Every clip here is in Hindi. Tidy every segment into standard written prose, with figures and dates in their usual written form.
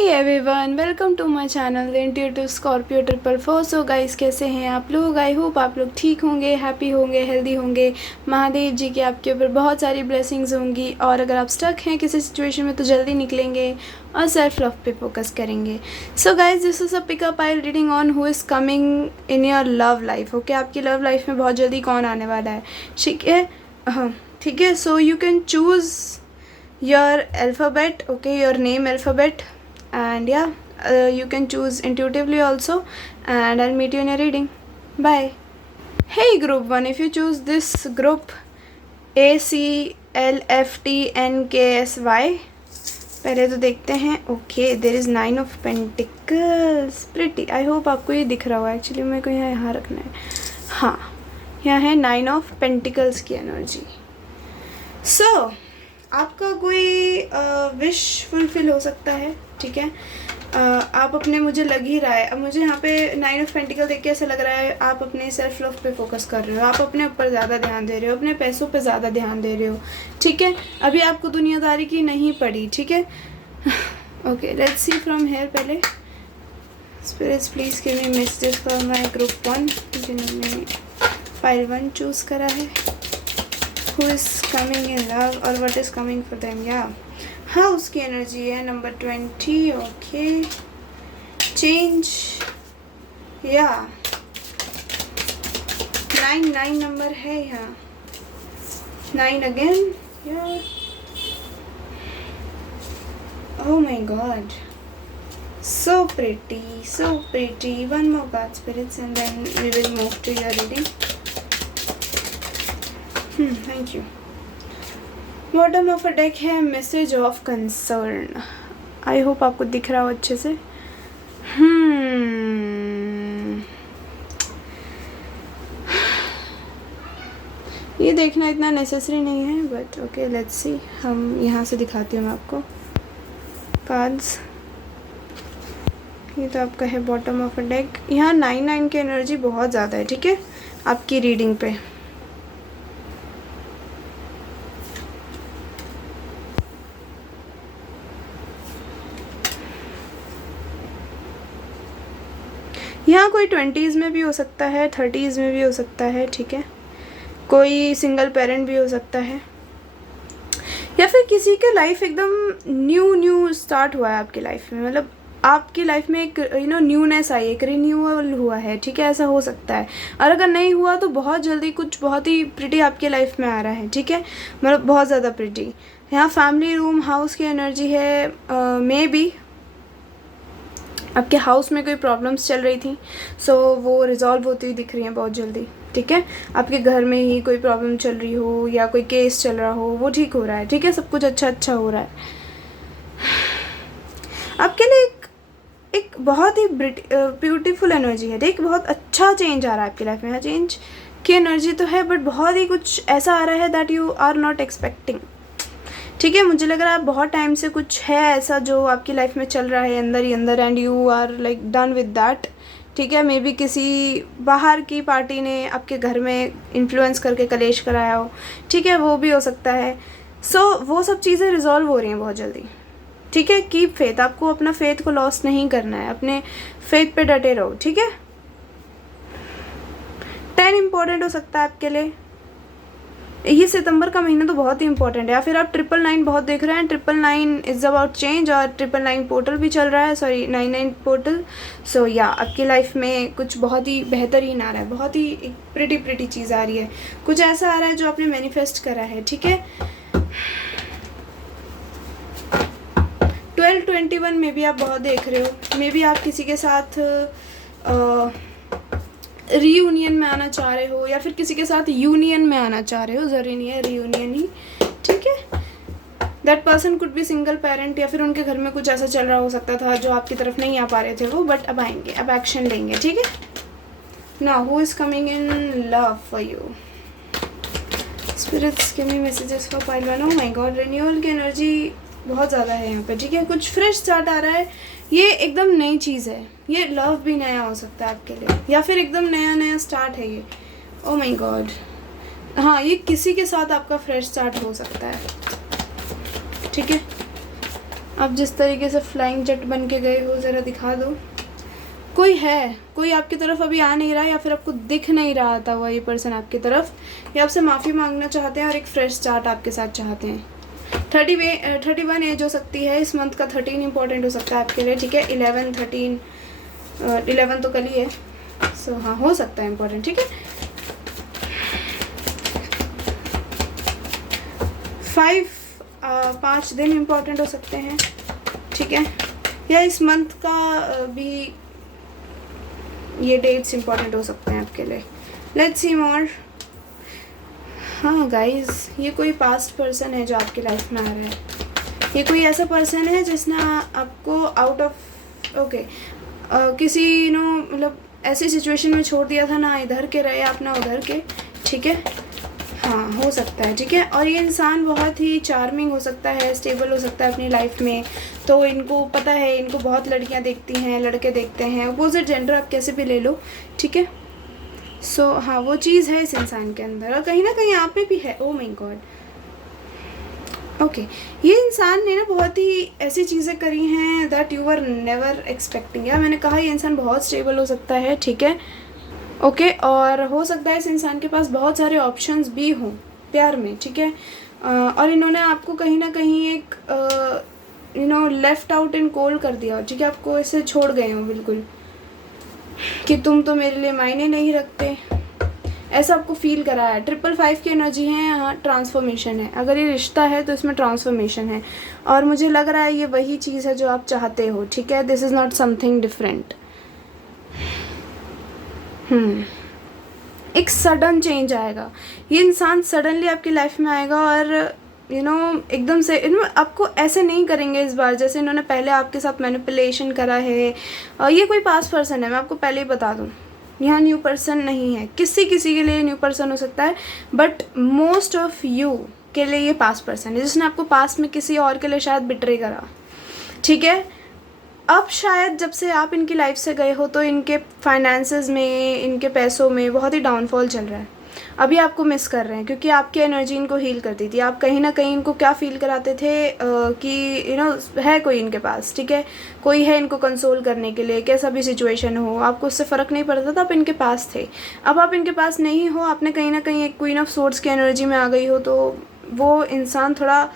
Hey everyone, welcome to my channel The Intuitive Scorpio 444। So guys, कैसे हैं आप लोग? आई होप आप लोग ठीक होंगे, हैप्पी होंगे, हेल्दी होंगे। महादेव जी की आपके ऊपर बहुत सारी ब्लेसिंग्स होंगी और अगर आप स्टक हैं किसी सिचुएशन में तो जल्दी निकलेंगे और सेल्फ लव पे फोकस करेंगे। So guys, this is a pickup I reading on who is coming in your love life. Okay, आपकी लव लाइफ में बहुत जल्दी कौन आने वाला है, ठीक है? हाँ, ठीक है। So you can choose your alphabet, okay, your name alphabet, and yeah, you can choose intuitively also, and I'll meet you in a reading. Bye. Hey group 1, if you choose this group ACLFTNKSY, पहले तो देखते हैं। Okay, there is 9 of pentacles, pretty. I hope आपको ये दिख रहा होगा। एक्चुअली मेरे को यहाँ रखना है। हाँ, यहाँ है 9 ऑफ पेंटिकल्स की एनर्जी। सो आपका कोई विश फुलफिल हो सकता है, ठीक है? आप अपने, मुझे लग ही रहा है, अब मुझे यहाँ पे 9 ऑफ पेंटिकल देख के ऐसा लग रहा है आप अपने सेल्फ लव पे फोकस कर रहे हो, आप अपने ऊपर ज़्यादा ध्यान दे रहे हो, अपने पैसों पे ज़्यादा ध्यान दे रहे हो, ठीक है? अभी आपको दुनियादारी की नहीं पड़ी, ठीक है? Okay, let's see from here. पहले spirits please give me messages for my group 1 जिन्होंने फाइल 1 चूज़ करा है। Who is coming in love or what is coming for them? Yeah, हाँ, उसकी एनर्जी है नंबर 20। ओके, चेंज, या 9 नंबर है यहाँ, 9 अगेन, या oh my god, so pretty. One more card, spirits, and then we will move to your reading. Thank you. Bottom of a deck है message of concern. I hope आपको दिख रहा हो अच्छे से। ये देखना इतना नेसेसरी नहीं है, बट ओके, लेट्स सी। हम यहाँ से दिखाती हूँ मैं आपको कार्ड्स। ये तो आपका है बॉटम ऑफ अ डेक। यहाँ 9 की एनर्जी बहुत ज़्यादा है, ठीक है, आपकी रीडिंग पे। यहाँ कोई 20s में भी हो सकता है, 30s में भी हो सकता है, ठीक है? कोई सिंगल पेरेंट भी हो सकता है, या फिर किसी का लाइफ एकदम न्यू स्टार्ट हुआ है आपकी लाइफ में। मतलब आपकी लाइफ में एक न्यूनेस आई, एक रिन्यूअल हुआ है, ठीक है? ऐसा हो सकता है। और अगर नहीं हुआ तो बहुत जल्दी कुछ बहुत ही प्रिटी आपके लाइफ में आ रहा है, ठीक है? मतलब बहुत ज़्यादा प्रिटी। यहाँ फैमिली रूम हाउस की एनर्जी है। मे बी आपके हाउस में कोई प्रॉब्लम्स चल रही थी, सो वो रिजॉल्व होती हुई दिख रही हैं बहुत जल्दी, ठीक है? आपके घर में ही कोई प्रॉब्लम चल रही हो या कोई केस चल रहा हो, वो ठीक हो रहा है, ठीक है? सब कुछ अच्छा हो रहा है आपके लिए। एक बहुत ही ब्यूटीफुल एनर्जी है। देख, बहुत अच्छा चेंज आ रहा है आपकी लाइफ में। हाँ, चेंज की एनर्जी तो है, बट बहुत ही कुछ ऐसा आ रहा है that you are not expecting, ठीक है? मुझे लग रहा है आप बहुत टाइम से कुछ है ऐसा जो आपकी लाइफ में चल रहा है अंदर ही अंदर, and you are like done with that, ठीक है? मे बी किसी बाहर की पार्टी ने आपके घर में इन्फ्लुएंस करके कलेश कराया हो, ठीक है? वो भी हो सकता है। सो वो सब चीज़ें रिजॉल्व हो रही हैं बहुत जल्दी, ठीक है? कीप फेथ, आपको अपना फेथ को लॉस नहीं करना है, अपने फेथ पे डटे रहो, ठीक है? 10 इम्पोर्टेंट हो सकता है आपके लिए। ये सितंबर का महीना तो बहुत ही इंपॉर्टेंट है। या फिर आप 999 बहुत देख रहे हैं। 999 इज़ अबाउट चेंज, और 999 पोर्टल भी चल रहा है, सॉरी 99 पोर्टल। सो या आपकी लाइफ में कुछ बहुत ही बेहतरीन आ रहा है, बहुत ही एक प्रिटी चीज़ आ रही है, कुछ ऐसा आ रहा है जो आपने मैनिफेस्ट करा है, ठीक है? 1221 में भी आप बहुत देख रहे हो। मे बी आप किसी के साथ रीयूनियन में आना चाह रहे हो, या फिर किसी के साथ यूनियन में आना चाह रहे हो, ज़रूरी नहीं है रीयूनियन ही, ठीक है? That person could be single parent, या फिर उनके घर में कुछ ऐसा चल रहा हो सकता था जो आपकी तरफ नहीं आ पा रहे थे वो, बट अब आएंगे, अब एक्शन लेंगे, ठीक है? Now who is coming in love for you? Spirits give me messages for pile 1। Oh my God, renewal की एनर्जी बहुत ज़्यादा है यहाँ पे, ठीक है? कुछ फ्रेश स्टार्ट आ रहा है। ये एकदम नई चीज़ है, ये लव भी नया हो सकता है आपके लिए, या फिर एकदम नया स्टार्ट है ये। ओह माय गॉड, हाँ, ये किसी के साथ आपका फ्रेश स्टार्ट हो सकता है, ठीक है? आप जिस तरीके से फ्लाइंग जेट बन के गए हो ज़रा दिखा दो। कोई है, कोई आपकी तरफ अभी आ नहीं रहा, या फिर आपको दिख नहीं रहा था वो ये पर्सन आपकी तरफ, या आपसे माफ़ी मांगना चाहते हैं और एक फ्रेश स्टार्ट आपके साथ चाहते हैं। 31 एज हो सकती है, इस मंथ का 13 इंपॉर्टेंट हो सकता है आपके लिए, ठीक है। 11 13 11 तो कल ही है, सो हाँ हो सकता है इंपॉर्टेंट, ठीक है। 5 दिन इम्पॉर्टेंट हो सकते हैं, ठीक है। या इस मंथ का भी ये डेट्स इम्पॉर्टेंट हो सकते हैं आपके लिए। लेट्स सी मोर। हाँ गाइस, ये कोई पास्ट पर्सन है जो आपकी लाइफ में आ रहा है। ये कोई ऐसा पर्सन है जिसने आपको आउट ऑफ किसी मतलब ऐसी सिचुएशन में छोड़ दिया था, ना इधर के रहे आप ना उधर के, ठीक है। हाँ हो सकता है, ठीक है। और ये इंसान बहुत ही चार्मिंग हो सकता है, स्टेबल हो सकता है अपनी लाइफ में। तो इनको पता है, इनको बहुत लड़कियां देखती हैं, लड़के देखते हैं, अपोजिट जेंडर आप कैसे भी ले लो, ठीक है। सो हाँ वो चीज़ है इस इंसान के अंदर, और कहीं ना कहीं आप में भी है। ओ माय गॉड, ओके। ये इंसान ने ना बहुत ही ऐसी चीज़ें करी हैं that you were never expecting. या मैंने कहा ये इंसान बहुत स्टेबल हो सकता है, ठीक है, ओके। और हो सकता है इस इंसान के पास बहुत सारे ऑप्शंस भी हों प्यार में, ठीक है। और इन्होंने आपको कहीं ना कहीं एक लेफ्ट आउट इन कोल्ड कर दिया, ठीक है। आपको ऐसे छोड़ गए हो बिल्कुल कि तुम तो मेरे लिए मायने नहीं रखते, ऐसा आपको फील करा है। 555 की एनर्जी है यहाँ, ट्रांसफॉर्मेशन है। अगर ये रिश्ता है तो इसमें ट्रांसफॉर्मेशन है, और मुझे लग रहा है ये वही चीज़ है जो आप चाहते हो, ठीक है। This is not something different. एक सडन चेंज आएगा, ये इंसान सडनली आपकी लाइफ में आएगा, और एकदम से आपको ऐसे नहीं करेंगे इस बार जैसे इन्होंने पहले आपके साथ मैनिपुलेशन करा है। ये कोई पास्ट पर्सन है, मैं आपको पहले ही बता दूँ। यहाँ न्यू पर्सन नहीं है, किसी के लिए न्यू पर्सन हो सकता है, बट मोस्ट ऑफ यू के लिए ये पास्ट पर्सन है जिसने आपको पास्ट में किसी और के लिए शायद बिट्रे करा, ठीक है। अब शायद जब से आप इनकी लाइफ से गए हो तो इनके फाइनेंसेस में, इनके पैसों में बहुत ही डाउनफॉल चल रहा है। अभी आपको मिस कर रहे हैं क्योंकि आपकी एनर्जी इनको हील करती थी। आप कहीं ना कहीं इनको क्या फील कराते थे कि है कोई इनके पास, ठीक है, कोई है इनको कंसोल करने के लिए, कैसा भी सिचुएशन हो आपको उससे फ़र्क नहीं पड़ता था, आप इनके पास थे। अब आप इनके पास नहीं हो, आपने कहीं ना कहीं एक क्वीन ऑफ सोर्ड्स की एनर्जी में आ गई हो, तो वो इंसान थोड़ा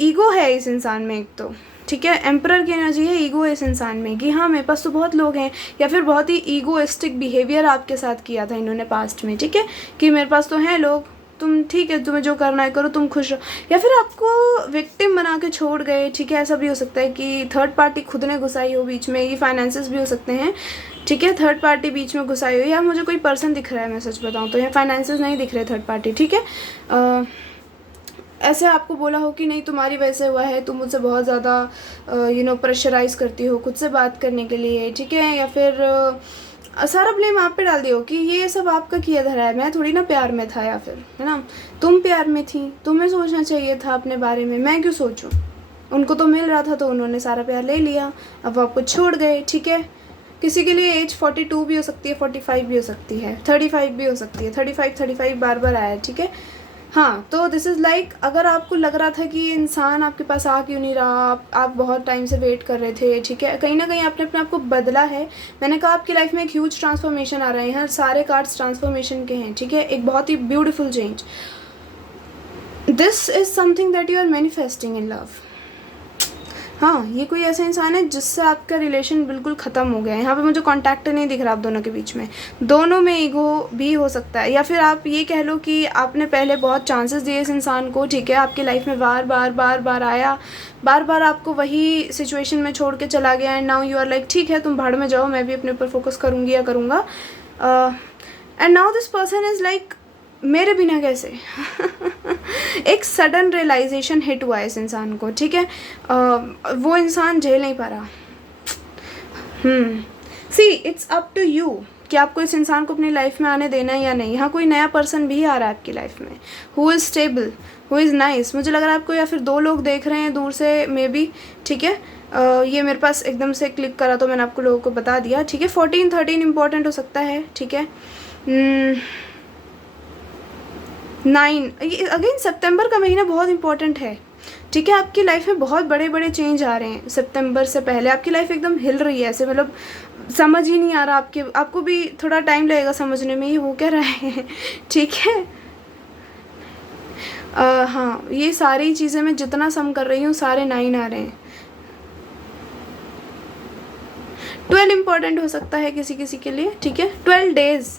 ईगो है इस इंसान में एक तो, ठीक है। एम्परर की एनर्जी है, ईगो है इस इंसान में कि हाँ मेरे पास तो बहुत लोग हैं, या फिर बहुत ही ईगोइस्टिक बिहेवियर आपके साथ किया था इन्होंने पास्ट में, ठीक है, कि मेरे पास तो हैं लोग, तुम ठीक है, तुम्हें जो करना है करो, तुम खुश रहो। या फिर आपको विक्टिम बना के छोड़ गए, ठीक है। ऐसा भी हो सकता है कि थर्ड पार्टी खुद ने घुसाई हो बीच में, ये फाइनेंसेस भी हो सकते हैं, ठीक है। थर्ड पार्टी बीच में घुसाई हो, या मुझे कोई पर्सन दिख रहा है, मैं सच बताऊँ तो यहाँ फाइनेंसेस नहीं दिख रहे, थर्ड पार्टी, ठीक है। ऐसे आपको बोला हो कि नहीं तुम्हारी वजह से हुआ है, तुम मुझसे बहुत ज़्यादा प्रेशराइज़ करती हो खुद से बात करने के लिए, ठीक है। या फिर सारा ब्लेम आप पे डाल दियो कि ये सब आपका किया धरा है, मैं थोड़ी ना प्यार में था, या फिर है ना तुम प्यार में थी, तुम्हें सोचना चाहिए था अपने बारे में, मैं क्यों सोचूं। उनको तो मिल रहा था तो उन्होंने सारा प्यार ले लिया, अब वो आपको छोड़ गए, ठीक है। किसी के लिए एज 42 भी हो सकती है, 45 भी हो सकती है, 35 भी हो सकती है, 35 बार बार आया है, ठीक है। हाँ तो दिस इज़ लाइक, अगर आपको लग रहा था कि ये इंसान आपके पास आ क्यों नहीं रहा, आप बहुत टाइम से वेट कर रहे थे, ठीक है, कहीं ना कहीं आपने अपने आप को बदला है। मैंने कहा आपकी लाइफ में एक ह्यूज ट्रांसफॉर्मेशन आ रहे हैं, सारे कार्ड्स ट्रांसफॉर्मेशन के हैं, ठीक है, एक बहुत ही beautiful change. This is something that you are manifesting in love. हाँ ये कोई ऐसा इंसान है जिससे आपका रिलेशन बिल्कुल ख़त्म हो गया है। यहाँ पे मुझे कांटेक्ट नहीं दिख रहा आप दोनों के बीच में, दोनों में ईगो भी हो सकता है, या फिर आप ये कह लो कि आपने पहले बहुत चांसेस दिए इस इंसान को, ठीक है, आपकी लाइफ में बार बार आया, बार बार आपको वही सिचुएशन में छोड़ के चला गया, and now you are like ठीक है तुम भाड़ में जाओ, मैं भी अपने ऊपर फोकस करूँगी या करूँगा। And now this person is like मेरे बिना कैसे एक सडन रियलाइजेशन हिट हुआ है इस इंसान को, ठीक है। वो इंसान झेल नहीं पा रहा। See it's up to you कि आपको इस इंसान को अपनी लाइफ में आने देना है या नहीं। यहाँ कोई नया पर्सन भी आ रहा है आपकी लाइफ में, who is stable, who is nice. मुझे लग रहा है आपको या फिर 2 लोग देख रहे हैं दूर से मे बी, ठीक है। ये मेरे पास एकदम से क्लिक करा तो मैंने आपको लोगों को बता दिया, ठीक है। 14 13 इंपॉर्टेंट हो सकता है, ठीक है। 9 अगेन सितंबर का महीना बहुत इंपॉर्टेंट है। ठीक है, आपकी लाइफ में बहुत बड़े बड़े चेंज आ रहे हैं। सितंबर से पहले आपकी लाइफ एकदम हिल रही है ऐसे, मतलब समझ ही नहीं आ रहा आपको भी थोड़ा टाइम लगेगा समझने में ये हो क्या रहा है। ठीक है, हाँ, ये सारी चीज़ें मैं जितना सम कर रही हूँ सारे 9 आ रहे हैं। 12 इम्पॉर्टेंट हो सकता है किसी किसी के लिए। ठीक है, 12 डेज़,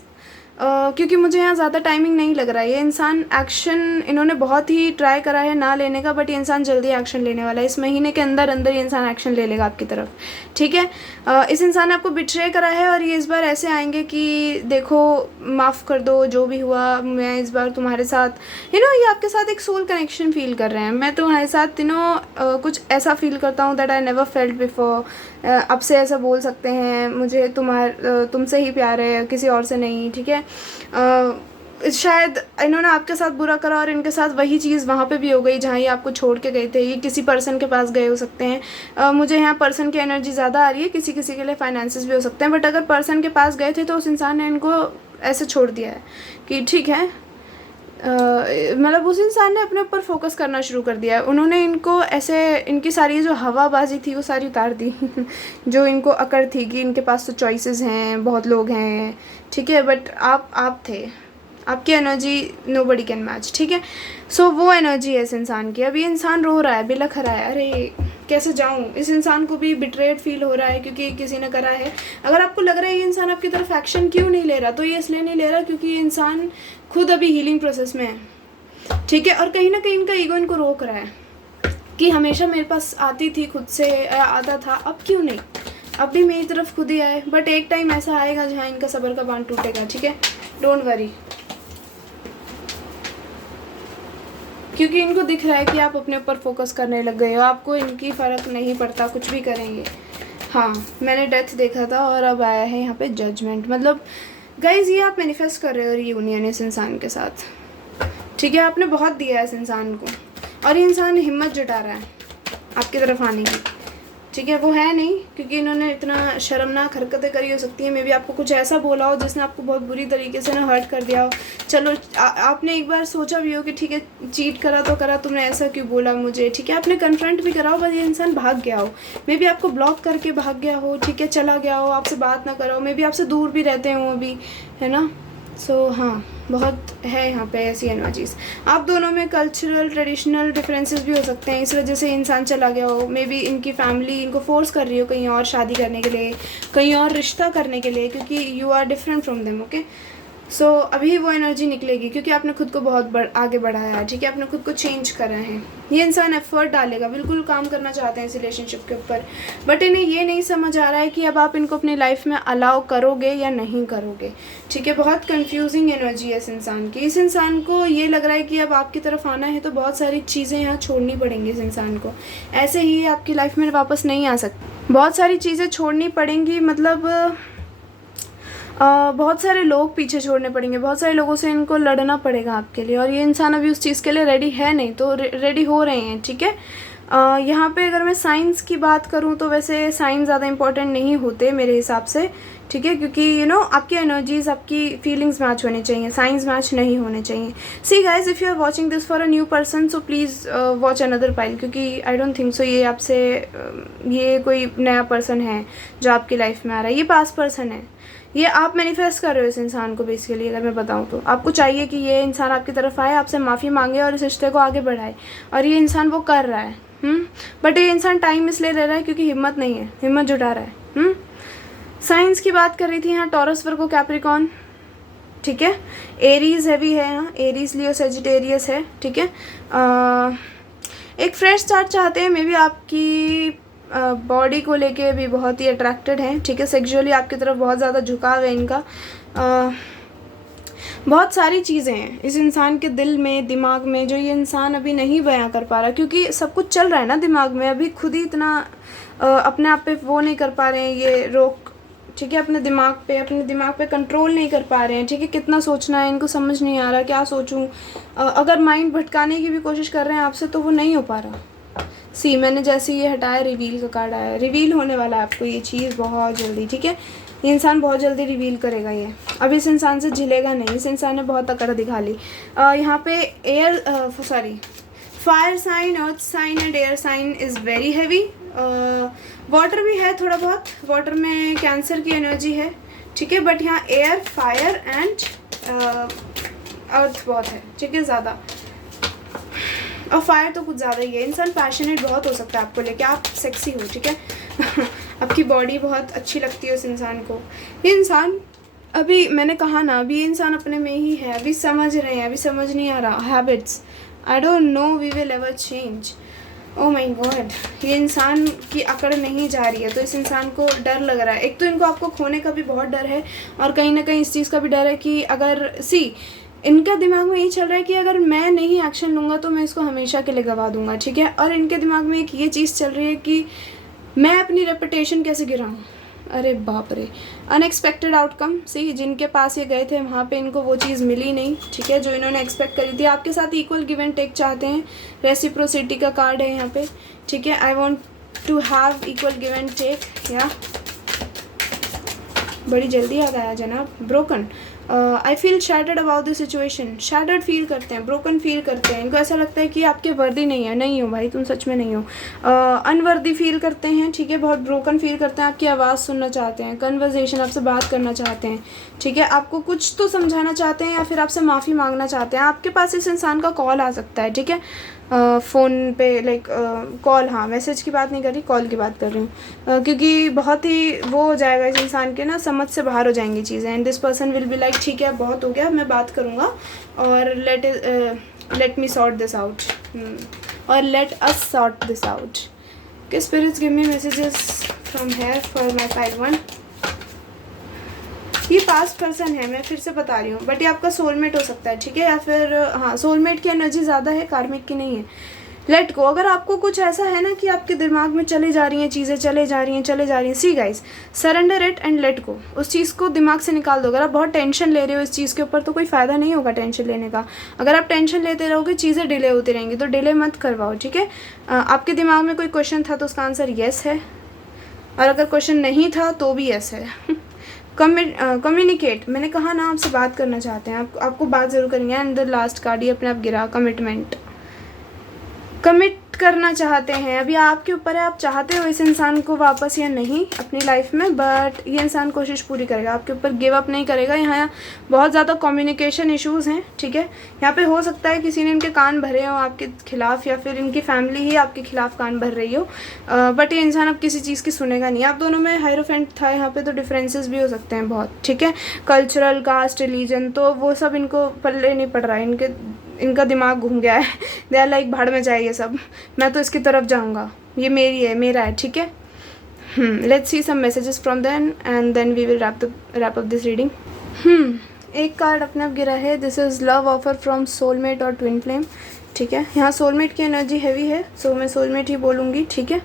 क्योंकि मुझे यहाँ ज़्यादा टाइमिंग नहीं लग रहा है। ये इंसान एक्शन इन्होंने बहुत ही ट्राई करा है ना लेने का, बट ये इंसान जल्दी एक्शन लेने वाला है। इस महीने के अंदर अंदर ये इंसान एक्शन ले लेगा आपकी तरफ। ठीक है, इस इंसान ने आपको बिट्रे करा है और ये इस बार ऐसे आएंगे कि देखो माफ़ कर दो, जो भी हुआ मैं इस बार तुम्हारे साथ ये आपके साथ एक सोल कनेक्शन फील कर रहे हैं। मैं तुम्हारे साथ कुछ ऐसा फील करता हूँ that I never felt before. अब से ऐसा बोल सकते हैं, मुझे तुमसे ही प्यार है, किसी और से नहीं। ठीक है, शायद इन्होंने आपके साथ बुरा करा और इनके साथ वही चीज़ वहाँ पे भी हो गई जहाँ ये आपको छोड़ के गए थे। ये किसी पर्सन के पास गए हो सकते हैं। मुझे यहाँ पर्सन की एनर्जी ज़्यादा आ रही है, किसी किसी के लिए फाइनेंसेस भी हो सकते हैं। बट अगर पर्सन के पास गए थे तो उस इंसान ने इनको ऐसे छोड़ दिया है कि ठीक है, मतलब उस इंसान ने अपने ऊपर फोकस करना शुरू कर दिया है। उन्होंने इनको ऐसे, इनकी सारी जो हवाबाजी थी वो सारी उतार दी जो इनको अकड़ थी कि इनके पास तो चॉइसेस हैं, बहुत लोग हैं। ठीक है, बट आप थे, आपकी एनर्जी नोबडी कैन मैच। ठीक है, सो वो एनर्जी है इस इंसान की। अब ये इंसान रो रहा है, बिलख रहा है, अरे कैसे जाऊँ। इस इंसान को भी बिट्रेड फील हो रहा है क्योंकि किसी ने करा है। अगर आपको लग रहा है ये इंसान आपकी तरफ एक्शन क्यों नहीं ले रहा, तो ये इसलिए नहीं ले रहा क्योंकि ये इंसान खुद अभी हीलिंग प्रोसेस में है। ठीक है, और कहीं ना कहीं इनका ईगो इनको रोक रहा है कि हमेशा मेरे पास आती थी, खुद से आता था, अब क्यों नहीं, अब भी मेरी तरफ खुद ही आए। बट एक टाइम ऐसा आएगा जहाँ इनका सब्र का बांध टूटेगा। ठीक है, डोंट वरी, क्योंकि इनको दिख रहा है कि आप अपने ऊपर फोकस करने लग गए हो, आपको इनकी फ़र्क नहीं पड़ता, कुछ भी करेंगे। हाँ, मैंने डेथ देखा था और अब आया है यहाँ पे जजमेंट। मतलब गाइज ये आप मैनिफेस्ट कर रहे हो रियूनियन इस इंसान के साथ। ठीक है, आपने बहुत दिया है इस इंसान को और ये इंसान हिम्मत जुटा रहा है आपकी तरफ आने की। ठीक है, वो है नहीं क्योंकि इन्होंने इतना शर्मनाक हरकतें करी हो सकती है। मे बी आपको कुछ ऐसा बोला हो जिसने आपको बहुत बुरी तरीके से ना हर्ट कर दिया हो। चलो आपने एक बार सोचा भी हो कि ठीक है चीट करा तो करा, तुमने ऐसा क्यों बोला मुझे। ठीक है, आपने कन्फ्रंट भी करा हो, बस ये इंसान भाग गया हो। मे बी आपको ब्लॉक करके भाग गया हो। ठीक है, चला गया हो, आपसे बात ना करा हो, मे बी आपसे दूर भी रहते हो अभी, है ना। सो हाँ, बहुत है यहाँ पे ऐसी एनर्जीज। आप दोनों में कल्चरल ट्रेडिशनल डिफरेंसेस भी हो सकते हैं, इस वजह से इंसान चला गया हो। मे बी इनकी फैमिली इनको फोर्स कर रही हो कहीं और शादी करने के लिए, कहीं और रिश्ता करने के लिए, क्योंकि you are different from them. Okay, so अभी वो एनर्जी निकलेगी क्योंकि आपने खुद को बहुत आगे बढ़ाया है। ठीक है, आपने खुद को चेंज करा है। ये इंसान एफर्ट डालेगा, बिल्कुल काम करना चाहते हैं इस रिलेशनशिप के ऊपर, बट इन्हें ये नहीं समझ आ रहा है कि अब आप इनको अपनी लाइफ में अलाउ करोगे या नहीं करोगे। ठीक है, बहुत कंफ्यूजिंग एनर्जी है इस इंसान की। इस इंसान को ये लग रहा है कि अब आपकी तरफ आना है तो बहुत सारी चीज़ें यहाँ छोड़नी पड़ेंगी इस इंसान को। ऐसे ही आपकी लाइफ में वापस नहीं आ सकती, बहुत सारी चीज़ें छोड़नी पड़ेंगी। मतलब बहुत सारे लोग पीछे छोड़ने पड़ेंगे, बहुत सारे लोगों से इनको लड़ना पड़ेगा आपके लिए, और ये इंसान अभी उस चीज़ के लिए रेडी है नहीं, तो रेडी हो रहे हैं। ठीक है, यहाँ पे अगर मैं साइंस की बात करूँ तो वैसे साइंस ज़्यादा इंपॉर्टेंट नहीं होते मेरे हिसाब से। ठीक है, क्योंकि आपकी एनर्जीज़, आपकी फीलिंग्स मैच होने चाहिए, साइंस मैच नहीं होने चाहिए। See guys, if you are watching this for a new person so please watch another pile, क्योंकि आई डोंट थिंक सो ये आपसे ये कोई नया पर्सन है जो आपकी लाइफ में आ रहा है। ये पास्ट पर्सन है, ये आप मैनिफेस्ट कर रहे हो इस इंसान को बेसिकली। अगर मैं बताऊं तो आपको चाहिए कि ये इंसान आपकी तरफ आए, आपसे माफ़ी मांगे और इस रिश्ते को आगे बढ़ाए, और ये इंसान वो कर रहा है। बट ये इंसान टाइम इसलिए ले रहा है क्योंकि हिम्मत नहीं है, हिम्मत जुटा रहा है। साइंस की बात कर रही थी यहाँ, टॉरस, वर्गो, कैप्रिकॉन। ठीक है, एरीज हैवी है यहाँ, एरीज, लियो, सेजिटेरियस है। ठीक है, एक फ्रेश स्टार्ट चाहते हैं। मे बी आपकी बॉडी को लेके भी बहुत ही अट्रैक्टेड हैं। ठीक है, सेक्सुअली आपकी तरफ बहुत ज़्यादा झुकाव है इनका। बहुत सारी चीज़ें हैं इस इंसान के दिल में, दिमाग में, जो ये इंसान अभी नहीं बयां कर पा रहा, क्योंकि सब कुछ चल रहा है ना दिमाग में, अभी खुद ही इतना अपने आप पे वो नहीं कर पा रहे हैं, ये रोक। ठीक है, अपने दिमाग पे कंट्रोल नहीं कर पा रहे हैं। ठीक है, कितना सोचना है इनको समझ नहीं आ रहा, क्या सोचूं। अगर माइंड भटकाने की भी कोशिश कर रहे हैं आपसे तो वो नहीं हो पा रहा। सी, मैंने जैसे ये हटाया, रिवील का कार्ड आया, रिवील होने वाला है आपको ये चीज़ बहुत जल्दी। ठीक है, ये इंसान बहुत जल्दी रिवील करेगा ये, अब इस इंसान से झिलेगा नहीं। इस इंसान ने बहुत अकड़ दिखा ली। यहाँ पे fire sign, earth sign and air sign is very heavy. Water भी है थोड़ा बहुत, वाटर में कैंसर की एनर्जी है, ठीक है, बट यहाँ एयर, फायर एंड अर्थ बहुत है, ठीक है, ज़्यादा, और फायर तो कुछ ज़्यादा ही है। इंसान पैशनेट बहुत हो सकता है आपको लेके, आप सेक्सी हो, ठीक है आपकी बॉडी बहुत अच्छी लगती है उस इंसान को। ये इंसान अभी मैंने कहा ना, अभी ये इंसान अपने में ही है, अभी समझ रहे हैं, अभी समझ नहीं आ रहा habits. I don't know we will ever change. Oh my God, ये इंसान की अकड़ नहीं जा रही है, तो इस इंसान को डर लग रहा है। एक तो इनको आपको खोने का भी बहुत डर है, और कहीं ना कहीं इस चीज़ का भी डर है कि अगर इनका दिमाग में यही चल रहा है कि अगर मैं नहीं एक्शन लूँगा तो मैं इसको हमेशा के लिए गवा दूंगा, ठीक है। और इनके दिमाग में एक ये चीज़ चल रही है कि मैं अपनी रेपुटेशन कैसे गिराऊँ। अरे बाप रे, अनएक्सपेक्टेड आउटकम। जिनके पास ये गए थे वहाँ पे इनको वो चीज़ मिली नहीं, ठीक है, जो इन्होंने एक्सपेक्ट करी थी। आपके साथ इक्वल गिव एंड टेक चाहते हैं, रेसिप्रोसिटी का कार्ड है यहाँ पे, ठीक है। I want to have equal give and take, या बड़ी जल्दी याद आया जनाब। Broken, I feel shattered about the situation. Shattered फील करते हैं, ब्रोकन फील करते हैं, इनको ऐसा लगता है कि आपके वर्दी नहीं है। नहीं हो भाई, तुम सच में नहीं हो। अनवर्दी फील करते हैं, ठीक है, बहुत ब्रोकन फील करते हैं। आपकी आवाज़ सुनना चाहते हैं, कन्वर्जेशन, आपसे बात करना चाहते हैं, ठीक है, आपको कुछ तो समझाना चाहते हैं, या फिर आपसे माफ़ी मांगना चाहते हैं। आपके पास इस इंसान का कॉल आ सकता है, ठीक है, फ़ोन पे, लाइक कॉल, हाँ, मैसेज की बात नहीं कर रही, कॉल की बात कर रही हूँ, क्योंकि बहुत ही वो हो जाएगा इस इंसान के ना, समझ से बाहर हो जाएंगी चीज़ें। And this person will be like, ठीक है, बहुत हो गया, मैं बात करूँगा, और let me sort this out, और let us sort this out. के spirits give me messages from here for my file 1। ये पास्ट पर्सन है, मैं फिर से बता रही हूँ, बट ये आपका सोलमेट हो सकता है, ठीक है, या फिर हाँ, सोलमेट की एनर्जी ज़्यादा है, कार्मिक की नहीं है। Let go. अगर आपको कुछ ऐसा है ना कि आपके दिमाग में चले जा रही हैं चीज़ें, चले जा रही हैं, see guys, surrender it and let go. उस चीज़ को दिमाग से निकाल दो। अगर आप बहुत टेंशन ले रहे हो इस चीज़ के ऊपर, तो कोई फ़ायदा नहीं होगा टेंशन लेने का। अगर आप टेंशन लेते रहोगे, चीज़ें डिले होती रहेंगी, तो डिले मत करवाओ, ठीक है। आपके दिमाग में कोई क्वेश्चन था तो उसका आंसर येस है, और अगर क्वेश्चन नहीं था तो भी येस है। कम्युनिकेट, मैंने कहा ना, आपसे बात करना चाहते हैं, आपको बात ज़रूर करेंगे। एंड द लास्ट कार्ड ये अपने आप गिरा, कमिटमेंट, कमिट करना चाहते हैं। अभी आपके ऊपर है, आप चाहते हो इस इंसान को वापस या नहीं अपनी लाइफ में, बट ये इंसान कोशिश पूरी करेगा, आपके ऊपर गिव अप नहीं करेगा। यहाँ बहुत ज़्यादा कम्युनिकेशन इश्यूज़ हैं, ठीक है। यहाँ पे हो सकता है किसी ने इनके कान भरे हो आपके खिलाफ, या फिर इनकी फैमिली ही आपके खिलाफ कान भर रही हो, बट ये इंसान अब किसी चीज़ की सुनेगा नहीं। आप दोनों में हायरोफेंट था यहाँ पे, तो डिफरेंसेस भी हो सकते हैं बहुत, ठीक है, कल्चरल, कास्ट, रिलीजन, तो वो सब इनको पल्ले नहीं पड़ रहा है, इनका दिमाग घूम गया है। दे आर लाइक, भाड़ में जाए ये सब, मैं तो इसकी तरफ जाऊंगा, ये मेरी है, मेरा है, ठीक है। Let's see some messages from then, and then we will wrap up this reading. एक कार्ड अपने आप गिरा है, this is love offer from soulmate और ट्विन फ्लेम, ठीक है। यहाँ सोलमेट की एनर्जी हैवी है, सो मैं सोलमेट ही बोलूँगी, ठीक है।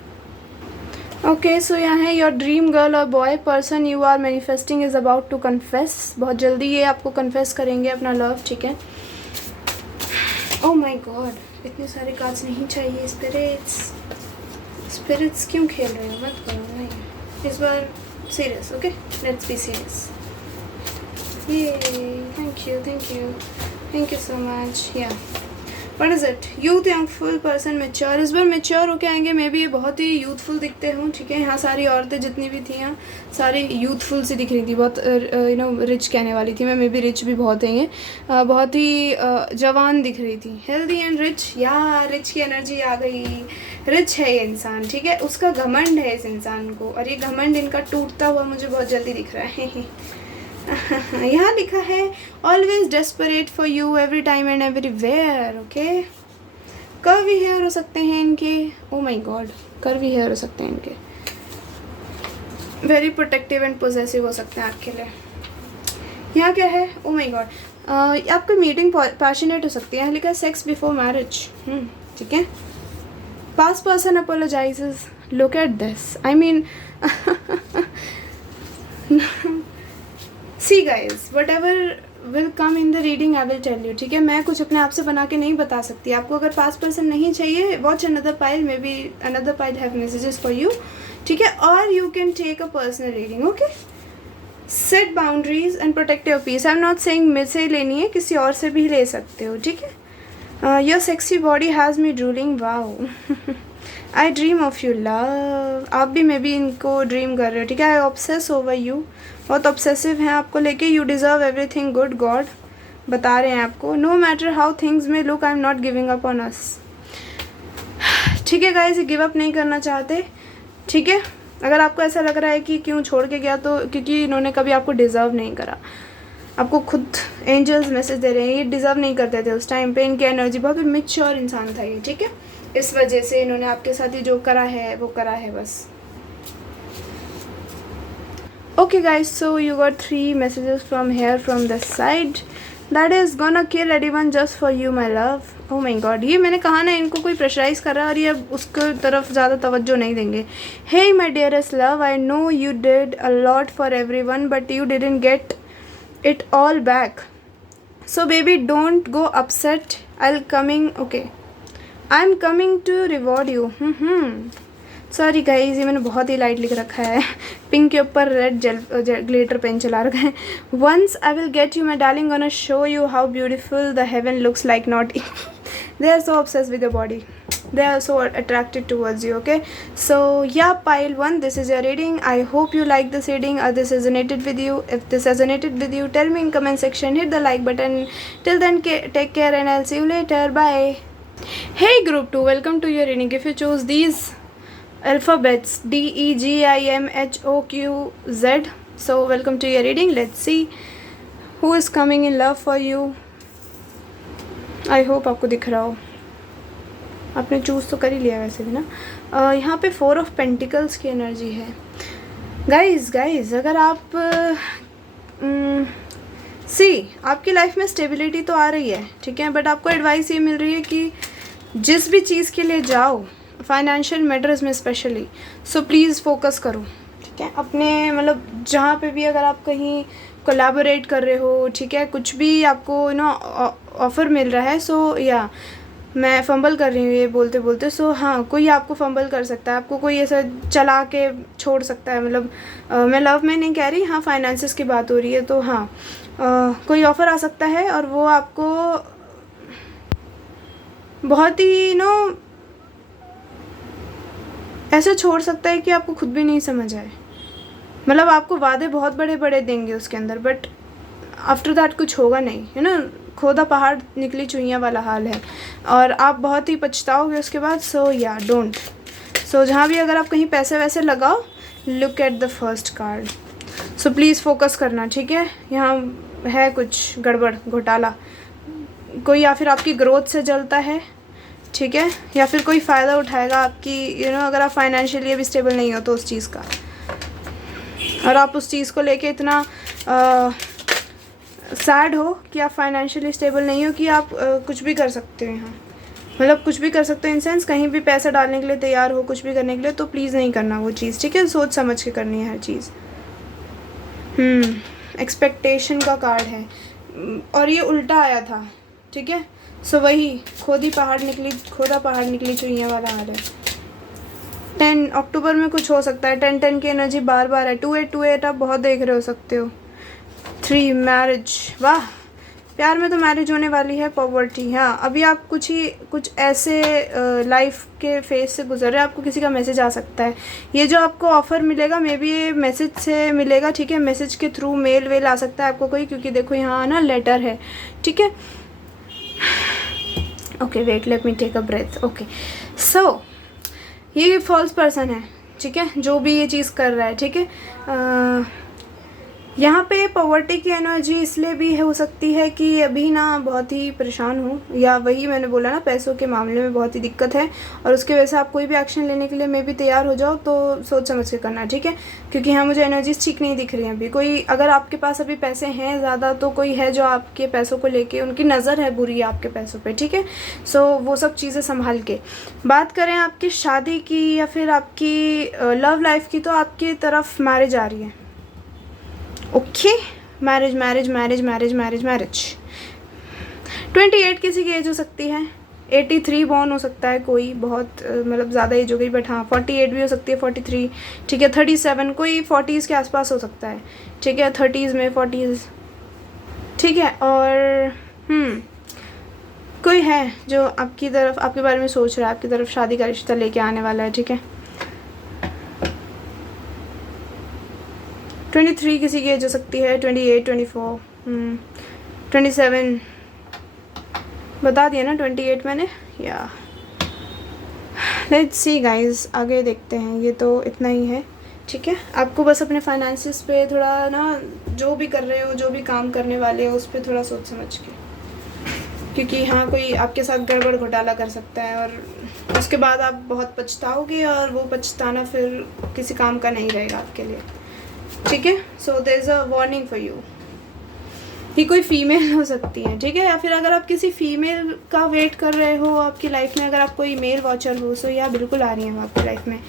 ओके, सो यहाँ है योर ड्रीम गर्ल और boy person you are manifesting is about to confess. बहुत जल्दी ये आपको कन्फेस करेंगे अपना लव, ठीक है। ओह माय गॉड, इतने सारे कार्ड्स नहीं चाहिए। स्पिरिट्स क्यों खेल रहे हो, मत करो, नहीं, इस बार serious, okay, let's be serious. ये थैंक यू सो मच। या what is it, youth, youngful person, mature. इस बार मैच्योर होके आएंगे, मे बी ये बहुत ही यूथफुल दिखते हूँ, ठीक है। यहाँ सारी औरतें जितनी भी थी यहाँ सारी यूथफुल सी दिख रही थी, बहुत रिच कहने वाली थी मैं, मे बी रिच भी बहुत है ये, बहुत ही जवान दिख रही थी, हेल्दी एंड रिच। या रिच की एनर्जी आ गई, रिच है ये इंसान, ठीक है, उसका घमंड है इस इंसान को, और ये घमंड इनका टूटता हुआ मुझे बहुत जल्दी दिख रहा है। यहाँ लिखा है always desperate for you every time and everywhere, okay. Curvy hair हो सकते हैं इनके, oh my God, curvy hair हो सकते हैं इनके, वेरी प्रोटेक्टिव एंड पोजेसिव हो सकते हैं आपके लिए। यहाँ क्या है, ओ माय गॉड, आपकी मीटिंग पैशनेट हो सकती है। यहाँ लिखा है सेक्स बिफोर मैरिज, ठीक है। Past person apologises, look at this, I mean see guys, whatever will come in the reading I will tell you, ठीक है। मैं कुछ अपने आप से बना के नहीं बता सकती आपको। अगर पास्ट पर्सन नहीं चाहिए, watch another pile, maybe another pile have messages for you, ठीक है। और you can take a personal reading, okay. Set boundaries and protect your peace. I am not saying मुझसे लेनी है, किसी और से भी ले सकते हो, ठीक है। Your sexy body has me drooling, wow. I dream of you love, आप भी मैं भी इनको ड्रीम कर रहे हो, ठीक है। आई ऑब्सेस ओवर यू, बहुत ऑब्सेसिव हैं आपको लेके। You deserve everything good, God बता रहे हैं आपको। नो मैटर हाउ थिंग्स में look, I am not giving up on us, ठीक है गाइस, गिव अप नहीं करना चाहते, ठीक है। अगर आपको ऐसा लग रहा है कि क्यों छोड़ के गया, तो क्योंकि इन्होंने कभी आपको डिज़र्व नहीं करा। आपको खुद एंजल्स मैसेज दे रहे हैं, ये डिज़र्व नहीं करते थे उस टाइम पे, इनकी एनर्जी, बहुत मैच्योर इंसान था ये, ठीक है। इस वजह से इन्होंने आपके साथ ही जो करा है वो करा है बस। Okay guys, so you got 3 messages from here from this side. That is gonna kill anyone just for you my love. Oh my god, ये मैंने कहा ना, इनको कोई प्रेशराइज कर रहा है और ये अब उसके तरफ ज़्यादा तवज्जो नहीं देंगे। Hey my dearest love, I know you did a lot for everyone but you didn't get it all back. So baby don't go upset. I'm coming to reward you. Sorry guys, ये मैंने बहुत ही लाइट लिख रखा है, पिंक के ऊपर रेड ग्लिटर पेन चला रखा है। Once I will get you my darling, gonna show you how beautiful the heaven looks like, not they are so obsessed with the body, they are so attracted towards you, okay? So yeah, pile 1, this is your reading. I hope you like this reading or this resonated with you. If this resonated with you, tell me in comment section, hit the like button. Till then, take care and I'll see you later. Bye. Hey group 2, welcome to your reading. If you chose these alphabets DEGIMHOQZ, so welcome to your reading. Let's see who is coming in love for you. I hope आपको दिख रहा हो, आपने चूज़ तो कर ही लिया वैसे भी ना। यहाँ पे 4 ऑफ पेंटिकल्स की एनर्जी है। गाइज अगर आप आपकी लाइफ में स्टेबिलिटी तो आ रही है, ठीक है, बट आपको एडवाइस ये मिल रही है कि जिस भी चीज़ के लिए जाओ, फाइनेंशियल मैटर्स में स्पेशली, सो प्लीज़ फोकस करो, ठीक है। अपने मतलब जहाँ पे भी अगर आप कहीं कोलैबोरेट कर रहे हो, ठीक है, कुछ भी आपको ऑफ़र मिल रहा है, सो या मैं फंबल कर रही हूँ ये बोलते बोलते, सो हाँ, कोई आपको फंबल कर सकता है, आपको कोई ऐसा चला के छोड़ सकता है, मतलब मैं लव में नहीं कह रही, हाँ फाइनेंसेस की बात हो रही है, तो हाँ कोई ऑफ़र आ सकता है और वो आपको बहुत ही ऐसे छोड़ सकता है कि आपको खुद भी नहीं समझ आए। मतलब आपको वादे बहुत बड़े बड़े देंगे उसके अंदर, बट आफ्टर दैट कुछ होगा नहीं, है ना। खोदा पहाड़ निकली चुइयाँ वाला हाल है और आप बहुत ही पछताओगे उसके बाद। सो या डोंट, सो जहाँ भी अगर आप कहीं पैसे वैसे लगाओ, look at the first card, so please focus करना, ठीक है। यहाँ है कुछ गड़बड़ घोटाला, कोई या फिर आपकी ग्रोथ से जलता है, ठीक है, या फिर कोई फ़ायदा उठाएगा आपकी, अगर आप फाइनेंशियली अभी स्टेबल नहीं हो तो उस चीज़ का, और आप उस चीज़ को लेके इतना सैड हो कि आप फाइनेंशियली स्टेबल नहीं हो कि आप कुछ भी कर सकते हो यहाँ, मतलब कुछ भी कर सकते हो इन सेंस कहीं भी पैसा डालने के लिए तैयार हो, कुछ भी करने के लिए, तो प्लीज़ नहीं करना वो चीज़, ठीक है। सोच समझ के करनी है हर चीज़। एक्सपेक्टेशन का कार्ड है और ये उल्टा आया था, ठीक है। सो वही खोदा पहाड़ निकली चुइयाँ वाला हाल है। 10 अक्टूबर में कुछ हो सकता है। 10 की एनर्जी बार बार है। 2828 आप बहुत देख रहे हो सकते हो। 3 मैरिज, वाह, प्यार में तो मैरिज होने वाली है। पॉवर्टी, हाँ, अभी आप कुछ ऐसे लाइफ के फेज से गुजर रहे हैं, आपको किसी का मैसेज आ सकता है। ये जो आपको ऑफ़र मिलेगा, मे बी ये मैसेज से मिलेगा, ठीक है। मैसेज के थ्रू मेल वेल आ सकता है आपको कोई, क्योंकि देखो यहाँ ना लेटर है, ठीक है। Okay wait, let me take a breath. Okay, so ये फॉल्स पर्सन है, ठीक है, जो भी ये चीज़ कर रहा है, ठीक है। यहाँ पे पॉवर्टी की एनर्जी इसलिए भी हो सकती है कि अभी ना बहुत ही परेशान हूँ, या वही मैंने बोला ना, पैसों के मामले में बहुत ही दिक्कत है, और उसकी वजह से आप कोई भी एक्शन लेने के लिए मे भी तैयार हो जाओ, तो सोच समझ के करना, ठीक है। क्योंकि यहाँ मुझे एनर्जीज ठीक नहीं दिख रही हैं अभी। कोई अगर आपके पास अभी पैसे हैं ज़्यादा, तो कोई है जो आपके पैसों को लेके उनकी नज़र है बुरी आपके पैसों पर, ठीक है। सो वो सब चीज़ें संभाल के बात करें आपकी शादी की या फिर आपकी लव लाइफ की, तो आपकी तरफ मैरिज आ रही है। Okay, marriage marriage marriage marriage marriage marriage. 28 किसी की एज हो सकती है। 83 बॉर्न हो सकता है कोई, बहुत मतलब ज़्यादा एज हो गई, बट हाँ 48 भी हो सकती है, 43, ठीक है। 37, कोई 40s के आसपास हो सकता है, ठीक है। 30s में 40s, ठीक है। और कोई है जो आपकी तरफ, आपके बारे में सोच रहा है, आपकी तरफ शादी का रिश्ता लेके आने वाला है, ठीक है। 23 किसी की एज हो सकती है, 28, 24, 27 बता दिया ना, 28 मैंने, या लेट्स सी गाइस, आगे देखते हैं। ये तो इतना ही है, ठीक है। आपको बस अपने फाइनेंसिस पे थोड़ा ना, जो भी कर रहे हो, जो भी काम करने वाले हो, उस पर थोड़ा सोच समझ के, क्योंकि हाँ कोई आपके साथ गड़बड़ घोटाला कर सकता है और उसके बाद आप बहुत पछताओगे और वो पछताना फिर किसी काम का नहीं रहेगा आपके लिए, ठीक है। So there is a warning for you. ये कोई फीमेल हो सकती है, ठीक है, या फिर अगर आप किसी फीमेल का वेट कर रहे हो आपकी लाइफ में, अगर आप कोई मेल वॉचर हो, सो या बिल्कुल आ रही है वो आपकी लाइफ में,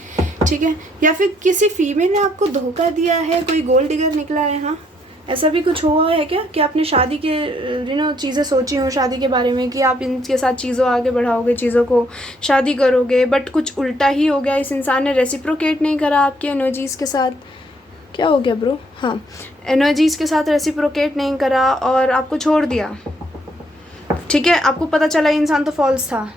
ठीक है। या फिर किसी फीमेल ने आपको धोखा दिया है, कोई गोल्ड डिगर निकला है, हाँ ऐसा भी कुछ हुआ है क्या कि आपने शादी के चीज़ें सोची हो शादी के बारे में कि आप इनके साथ चीज़ों आगे बढ़ाओगे, चीज़ों को शादी करोगे, बट कुछ उल्टा ही हो गया, इस इंसान ने रेसिप्रोकेट नहीं करा आपकी एनर्जीज़ के साथ। क्या हो गया ब्रो? हाँ, एनर्जीज़ के साथ रेसिप्रोकेट नहीं करा और आपको छोड़ दिया, ठीक है। आपको पता चला इंसान तो फॉल्स था,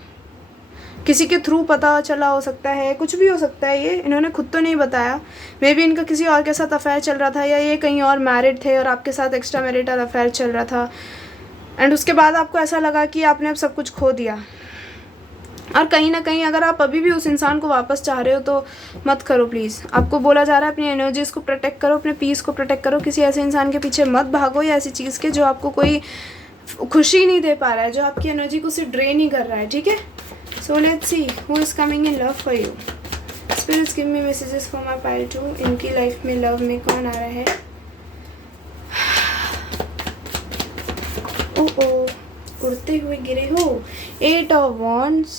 किसी के थ्रू पता चला हो सकता है, कुछ भी हो सकता है, ये इन्होंने खुद तो नहीं बताया। मे बी इनका किसी और के साथ अफेयर चल रहा था, या ये कहीं और मैरिड थे और आपके साथ एक्स्ट्रा मैरिटल अफेयर चल रहा था, एंड उसके बाद आपको ऐसा लगा कि आपने अब सब कुछ खो दिया। और कहीं ना कहीं अगर आप अभी भी उस इंसान को वापस चाह रहे हो तो मत करो प्लीज़। आपको बोला जा रहा है अपनी एनर्जीज़ को प्रोटेक्ट करो, अपने पीस को प्रोटेक्ट करो, किसी ऐसे इंसान के पीछे मत भागो या ऐसी चीज़ के जो आपको कोई खुशी नहीं दे पा रहा है, जो आपकी एनर्जी को सिर्फ ड्रेन ही कर रहा है, ठीक है। So let's see who is coming in love for you. Spirits give me messages for my pile too. इनकी लाइफ में लव में कौन आ रहा है? ओह उड़ते हुए गिरे हो। 8 of Wands।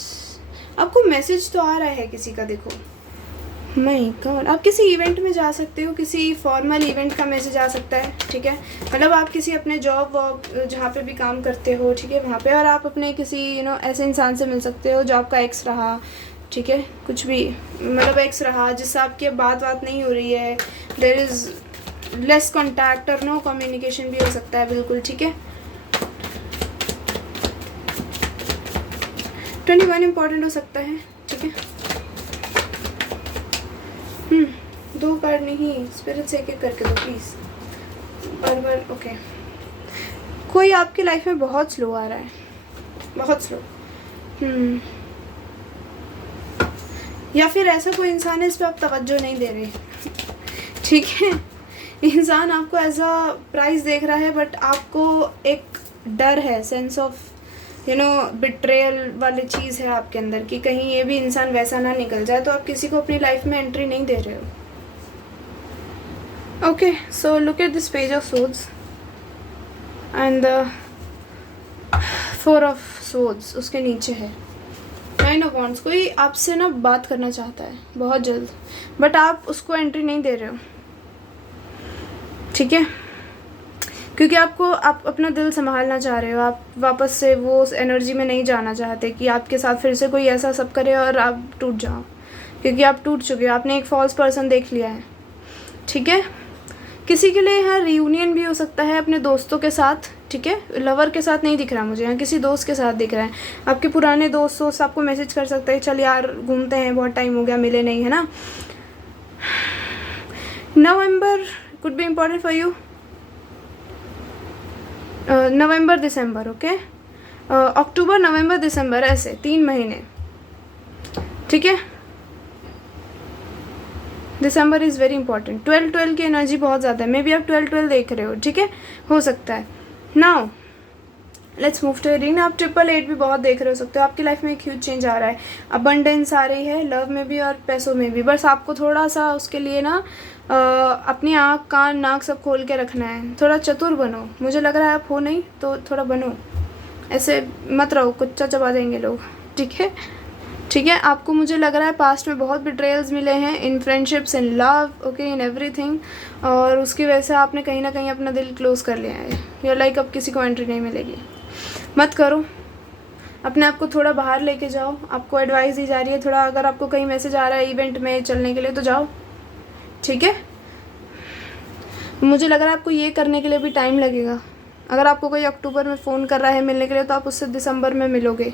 आपको मैसेज तो आ रहा है किसी का, देखो माय गॉड। आप किसी इवेंट में जा सकते हो, किसी फॉर्मल इवेंट का मैसेज आ सकता है, ठीक है। मतलब आप किसी अपने जॉब वॉब जहाँ पे भी काम करते हो, ठीक है, वहाँ पे, और आप अपने किसी ऐसे इंसान से मिल सकते हो जो आपका एक्स रहा, ठीक है, कुछ भी मतलब एक्स रहा जिससे आपकी अब बात नहीं हो रही है, देयर इज़ लेस कॉन्टैक्ट और नो कम्युनिकेशन भी हो सकता है, बिल्कुल, ठीक है। 21 इम्पॉर्टेंट हो सकता है, ठीक है। 2 कार्ड नहीं, स्पिरिट से एक करके दो प्लीज़, बार ओके। कोई आपकी लाइफ में बहुत स्लो आ रहा है, बहुत स्लो, या फिर ऐसा कोई इंसान है इस पर आप तवज्जो नहीं दे रहे, ठीक है। इंसान आपको एज अ प्राइस देख रहा है, बट आपको एक डर है, सेंस ऑफ बिट्रेयल वाली चीज़ है आपके अंदर कि कहीं ये भी इंसान वैसा ना निकल जाए, तो आप किसी को अपनी लाइफ में एंट्री नहीं दे रहे हो। Okay, so look at this page of swords and the 4 of swords उसके नीचे है 9 of wands। कोई आपसे ना बात करना चाहता है बहुत जल्द, बट आप उसको एंट्री नहीं दे रहे हो, ठीक है, क्योंकि आप अपना दिल संभालना चाह रहे हो। आप वापस से वो एनर्जी में नहीं जाना चाहते कि आपके साथ फिर से कोई ऐसा सब करे और आप टूट जाओ, क्योंकि आप टूट चुके हो, आपने एक फॉल्स पर्सन देख लिया है, ठीक है। किसी के लिए यहाँ रियूनियन भी हो सकता है अपने दोस्तों के साथ, ठीक है। लवर के साथ नहीं दिख रहा मुझे, यहाँ किसी दोस्त के साथ दिख रहा है। आपके पुराने दोस्त आपको मैसेज कर सकते हैं, चल यार घूमते हैं, बहुत टाइम हो गया मिले नहीं, है ना। November could be important for you, November December, okay, October November December, ऐसे 3 महीने, ठीक है। दिसंबर इज़ वेरी इंपॉर्टेंट। 12 की एनर्जी बहुत ज़्यादा है, मे बी आप 12 देख रहे हो, ठीक है, हो सकता है। Now let's move to reading. आप 888 भी बहुत देख रहे हो सकते हो। आपकी लाइफ में एक ह्यूज चेंज आ रहा है, अबंडेंस आ रही है, लव में भी और पैसों में भी। बस आपको थोड़ा सा उसके लिए ना अपनी आँख कान नाक सब खोल के रखना है, थोड़ा चतुर बनो। मुझे लग रहा है आप हो नहीं तो थोड़ा बनो, ऐसे मत रहो कुच्चा चबा देंगे लोग, ठीक है, ठीक है। आपको मुझे लग रहा है पास्ट में बहुत बिट्रेयल्स मिले हैं, in friendships, in love, okay, in everything, और उसकी वजह से आपने कहीं ना कहीं अपना दिल क्लोज कर लिया है। या लाइक अब किसी को एंट्री नहीं मिलेगी, मत करो। अपने आप को थोड़ा बाहर लेके जाओ, आपको एडवाइस दी जा रही है थोड़ा। अगर आपको कहीं मैसेज आ रहा है इवेंट में चलने के लिए तो जाओ, ठीक है। मुझे लग रहा है आपको ये करने के लिए भी टाइम लगेगा, अगर आपको कोई अक्टूबर में फ़ोन कर रहा है मिलने के लिए तो आप उससे दिसंबर में मिलोगे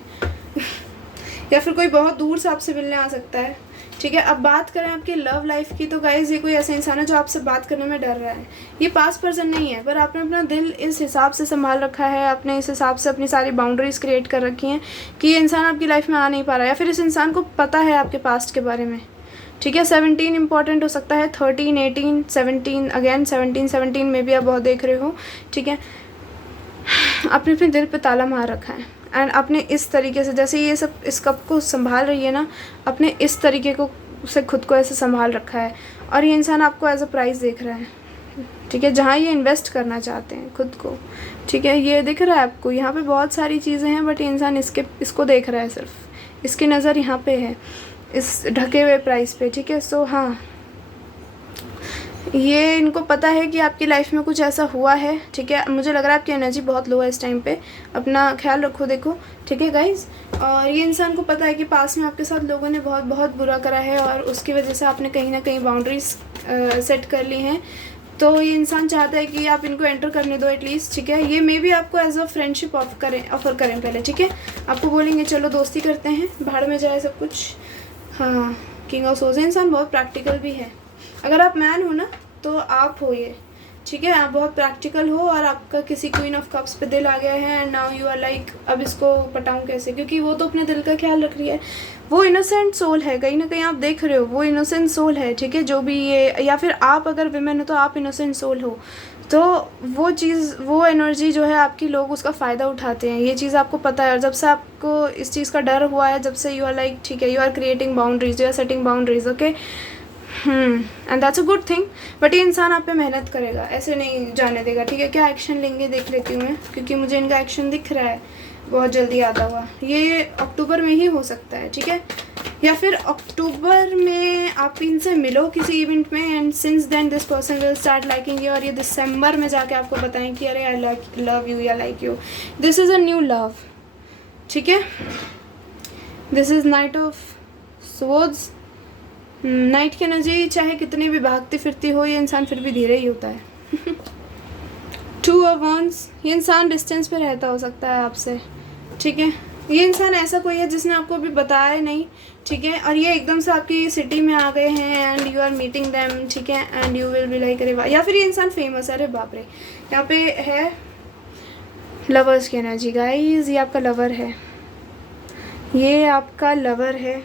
या फिर कोई बहुत दूर से आपसे मिलने आ सकता है, ठीक है। अब बात करें आपकी लव लाइफ की, तो गाइज़ ये कोई ऐसा इंसान है जो आपसे बात करने में डर रहा है। ये पास पर्सन नहीं है, पर आपने अपना दिल इस हिसाब से संभाल रखा है, आपने इस हिसाब से अपनी सारी बाउंड्रीज़ क्रिएट कर रखी हैं कि ये इंसान आपकी लाइफ में आ नहीं पा रहा है, या फिर इस इंसान को पता है आपके पास्ट के बारे में, ठीक है। 17 इंपॉर्टेंट हो सकता है, 13, 18, 17, अगेन 17 में भी आप बहुत देख रहे हो, ठीक है। आपने अपने दिल पे ताला मार रखा है एंड आपने इस तरीके से, जैसे ये सब इस कप को संभाल रही है ना, अपने इस तरीके को से खुद को ऐसे संभाल रखा है, और ये इंसान आपको एज अ प्राइस देख रहा है, ठीक है, जहाँ ये इन्वेस्ट करना चाहते हैं खुद को, ठीक है। ये दिख रहा है आपको, यहाँ पे बहुत सारी चीज़ें हैं, बट ये इंसान इसको देख रहा है, सिर्फ इसकी नज़र यहाँ पे है, इस ढके हुए प्राइस पे, ठीक है। सो हाँ, ये इनको पता है कि आपकी लाइफ में कुछ ऐसा हुआ है, ठीक है। मुझे लग रहा है आपकी एनर्जी बहुत लो है इस टाइम पे, अपना ख्याल रखो, देखो, ठीक है गाइज़। और ये इंसान को पता है कि पास में आपके साथ लोगों ने बहुत बहुत बुरा करा है, और उसकी वजह से आपने कहीं ना कहीं बाउंड्रीज सेट कर ली हैं, तो ये इंसान चाहता है कि आप इनको एंटर करने दो एटलीस्ट, ठीक है। ये मे भी आपको एज अ फ्रेंडशिप ऑफर करें पहले, ठीक है। आपको बोलेंगे चलो दोस्ती करते हैं, भाड़ में जाए सब कुछ। हाँ, किंग ऑफ सोल्स इंसान बहुत प्रैक्टिकल भी है। अगर आप मैन हो ना तो आप हो ये, ठीक है। आप बहुत प्रैक्टिकल हो, और आपका किसी क्वीन ऑफ कप्स पे दिल आ गया है, and now you are like अब इसको पटाऊँ कैसे, क्योंकि वो तो अपने दिल का ख्याल रख रही है। वो इनोसेंट सोल है, कहीं ना कहीं आप देख रहे हो, वो इनोसेंट सोल है, ठीक है। जो भी ये, या फिर आप अगर विमेन हो तो आप इनोसेंट सोल हो, तो वो चीज़, वो एनर्जी जो है आपकी, लोग उसका फ़ायदा उठाते हैं, ये चीज़ आपको पता है। और जब से आपको इस चीज़ का डर हुआ है, जब से यू आर लाइक, ठीक है, you are creating boundaries, you are setting boundaries, okay, and that's a good thing. But ये इंसान आप पे मेहनत करेगा, ऐसे नहीं जाने देगा, ठीक है। क्या एक्शन लेंगे देख लेती हूँ मैं, क्योंकि मुझे इनका एक्शन दिख रहा है बहुत जल्दी आता हुआ। ये अक्टूबर में ही हो सकता है, ठीक है, या फिर अक्टूबर में आप इनसे मिलो किसी इवेंट में, and since then this person will start liking you, और ये दिसंबर में जाके आपको बताएं कि अरे आई लव यू या like you, this is a new love, ठीक है। This is knight of swords. Knight की एनर्जी चाहे कितनी भी भागती फिरती हो, ये इंसान फिर भी धीरे ही होता है 2 ऑफ wands, ये इंसान डिस्टेंस पे रहता हो सकता है आपसे, ठीक है। ये इंसान ऐसा कोई है जिसने आपको अभी बताया नहीं, ठीक है, और ये एकदम से आपकी सिटी में आ गए हैं, and you are meeting them, ठीक है, and you will be like अरे वाह, या फिर ये इंसान फेमस है, अरे बाप रे। यहाँ पे है लवर्स की एनर्जी गाइज, ये आपका लवर है, ये आपका लवर है,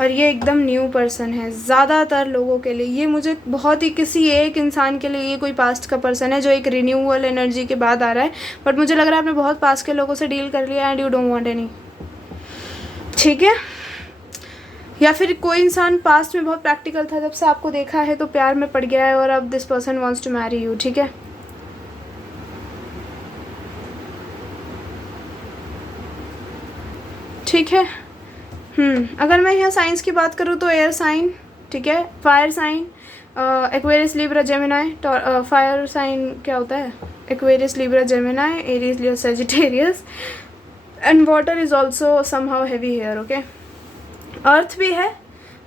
और ये एकदम न्यू पर्सन है ज़्यादातर लोगों के लिए। ये मुझे बहुत ही किसी एक इंसान के लिए ये कोई पास्ट का पर्सन है जो एक रिन्यूअल एनर्जी के बाद आ रहा है, बट मुझे लग रहा है आपने बहुत पास्ट के लोगों से डील कर लिया and you don't want any, ठीक है। या फिर कोई इंसान पास्ट में बहुत प्रैक्टिकल था, जब से आपको देखा है तो प्यार में पड़ गया है, और अब this person wants to marry you, ठीक है। ठीक है। अगर मैं यहाँ साइंस की बात करूँ तो एयर साइन, ठीक है, fire sign, Aquarius, Libra, Gemini. Fire sign क्या होता है? Aquarius, Libra, Gemini, Aries, Leo, Sagittarius, and water is also somehow heavy here, okay. Earth भी है,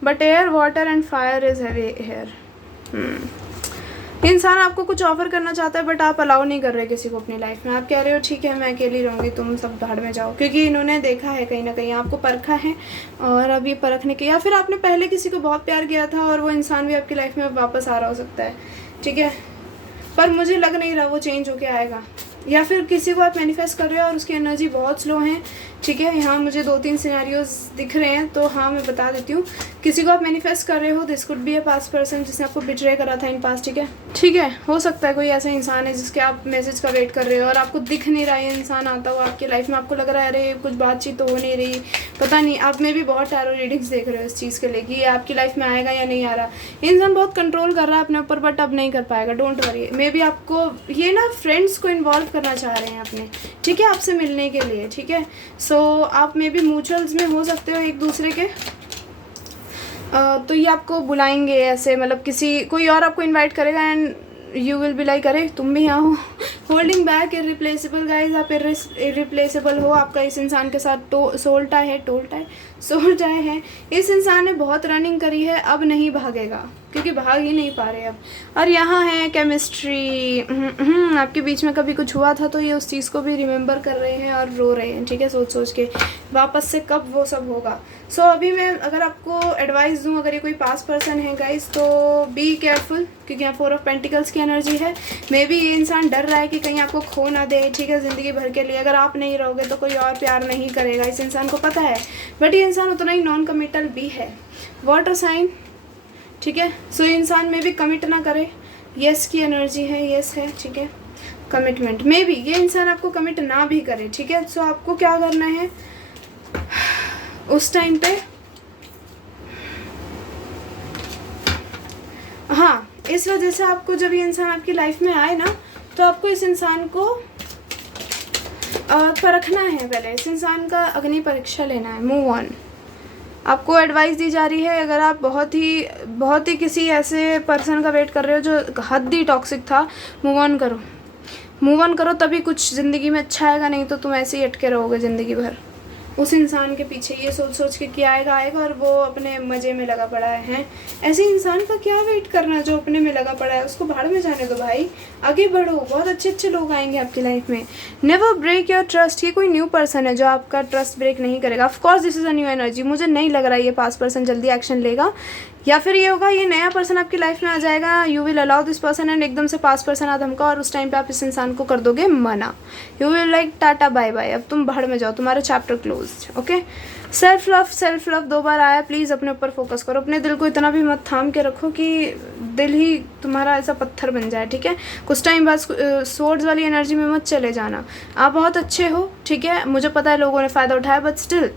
but air, water and fire is heavy here. इंसान आपको कुछ ऑफर करना चाहता है, बट आप अलाउ नहीं कर रहे किसी को अपनी लाइफ में। आप कह रहे हो ठीक है मैं अकेली रहूँगी, तुम सब भाड़ में जाओ, क्योंकि इन्होंने देखा है कहीं ना कहीं, आपको परखा है, और अब ये परखने के, या फिर आपने पहले किसी को बहुत प्यार किया था और वो इंसान भी आपकी लाइफ में वापस आ रहा हो सकता है, ठीक है, पर मुझे लग नहीं रहा वो चेंज होके आएगा। या फिर किसी को आप मैनिफेस्ट कर रहे हो और उसकी एनर्जी बहुत स्लो है, ठीक है। यहाँ मुझे 2-3 सिनेरियोज दिख रहे हैं, तो हाँ मैं बता देती हूँ। किसी को आप मैनिफेस्ट कर रहे हो, this could be a past person जिसने आपको बिट्रे करा था इन पास्ट, ठीक है, ठीक है। हो सकता है कोई ऐसा इंसान है जिसके आप मैसेज का वेट कर रहे हो और आपको दिख नहीं रहा है इंसान आता हुआ आपकी लाइफ में, आपको लग रहा है अरे कुछ बातचीत तो हो नहीं रही, पता नहीं। आप में भी बहुत टैरो रीडिंग्स देख रहे हो इस चीज़ के लिए कि आपकी लाइफ में आएगा या नहीं आ रहा। इंसान बहुत कंट्रोल कर रहा है अपने ऊपर, बट अब नहीं कर पाएगा, डोंट वरी। मे बी आपको ये ना फ्रेंड्स को इन्वॉल्व करना चाह रहे हैं अपने, ठीक है, आपसे मिलने के लिए, ठीक है। सो आप मे बी म्यूचुअल्स में हो सकते हो एक दूसरे के, तो ये आपको बुलाएंगे ऐसे, मतलब किसी कोई और आपको इनवाइट करेगा and you will be like अरे तुम भी यहाँ हो। होल्डिंग बैक, इरिप्लेसेबल गाइज, आप इरिप्लेसेबल हो, आपका इस इंसान के साथ सोल टाई है, टोल टाई, सो जाए हैं। इस इंसान ने बहुत रनिंग करी है, अब नहीं भागेगा क्योंकि भाग ही नहीं पा रहे अब। और यहाँ है केमिस्ट्री। आपके बीच में कभी कुछ हुआ था तो ये उस चीज़ को भी रिमेंबर कर रहे हैं और रो रहे हैं, ठीक है, सोच सोच के वापस से कब वो सब होगा। सो अभी मैं अगर आपको एडवाइस दूँ, अगर ये कोई पास पर्सन है गाइस, तो बी केयरफुल, क्योंकि यहाँ 4 ऑफ पेंटिकल्स की एनर्जी है। मे बी ये इंसान डर रहा है कि कहीं आपको खो ना दे, ठीक है, ज़िंदगी भर के लिए। अगर आप नहीं रहोगे तो कोई और प्यार नहीं करेगा, इस इंसान को पता है। बट ये इंसान उतना ही नॉन कमिटल भी है। वाटर साइन, ठीक है। सो इंसान में भी कमिट ना करे, यस की एनर्जी है, यस है, ठीक है। कमिटमेंट, मे बी ये इंसान आपको कमिट ना भी करे, ठीक है। सो आपको क्या करना है उस टाइम पे, हाँ, इस वजह से आपको जब ये इंसान आपकी लाइफ में आए ना, तो आपको इस इंसान को परखना है पहले, इस इंसान का अग्नि परीक्षा लेना है। मूव ऑन, आपको एडवाइस दी जा रही है। अगर आप बहुत ही किसी ऐसे पर्सन का वेट कर रहे हो जो हद ही टॉक्सिक था, मूव ऑन करो, मूव ऑन करो, तभी कुछ ज़िंदगी में अच्छा आएगा, नहीं तो तुम ऐसे ही अटके रहोगे ज़िंदगी भर उस इंसान के पीछे, ये सोच सोच के कि आएगा आएगा और वो अपने मज़े में लगा पड़ा है। ऐसे इंसान का क्या वेट करना जो अपने में लगा पड़ा है, उसको भाड़ में जाने दो भाई, आगे बढ़ो, बहुत अच्छे अच्छे लोग आएंगे आपकी लाइफ में। नेवर ब्रेक योर ट्रस्ट, ये कोई न्यू पर्सन है जो आपका ट्रस्ट ब्रेक नहीं करेगा। Of course this is a new energy, मुझे नहीं लग रहा है ये पास पर्सन जल्दी एक्शन लेगा, या फिर ये होगा ये नया पर्सन आपकी लाइफ में आ जाएगा, you will allow this person and एकदम से पास पर्सन आ धमका और उस टाइम पे आप इस इंसान को कर दोगे मना, you will like tata bye bye, अब तुम भाड़ में जाओ, तुम्हारा chapter close. Okay, self love 2 बार आया, प्लीज़ अपने ऊपर फोकस करो, अपने दिल को इतना भी मत थाम के रखो कि दिल ही तुम्हारा ऐसा पत्थर बन जाए, ठीक है। कुछ टाइम बाद सोर्ड्स वाली एनर्जी में मत चले जाना, आप बहुत अच्छे हो, ठीक है, मुझे पता है लोगों ने फ़ायदा उठाया, but still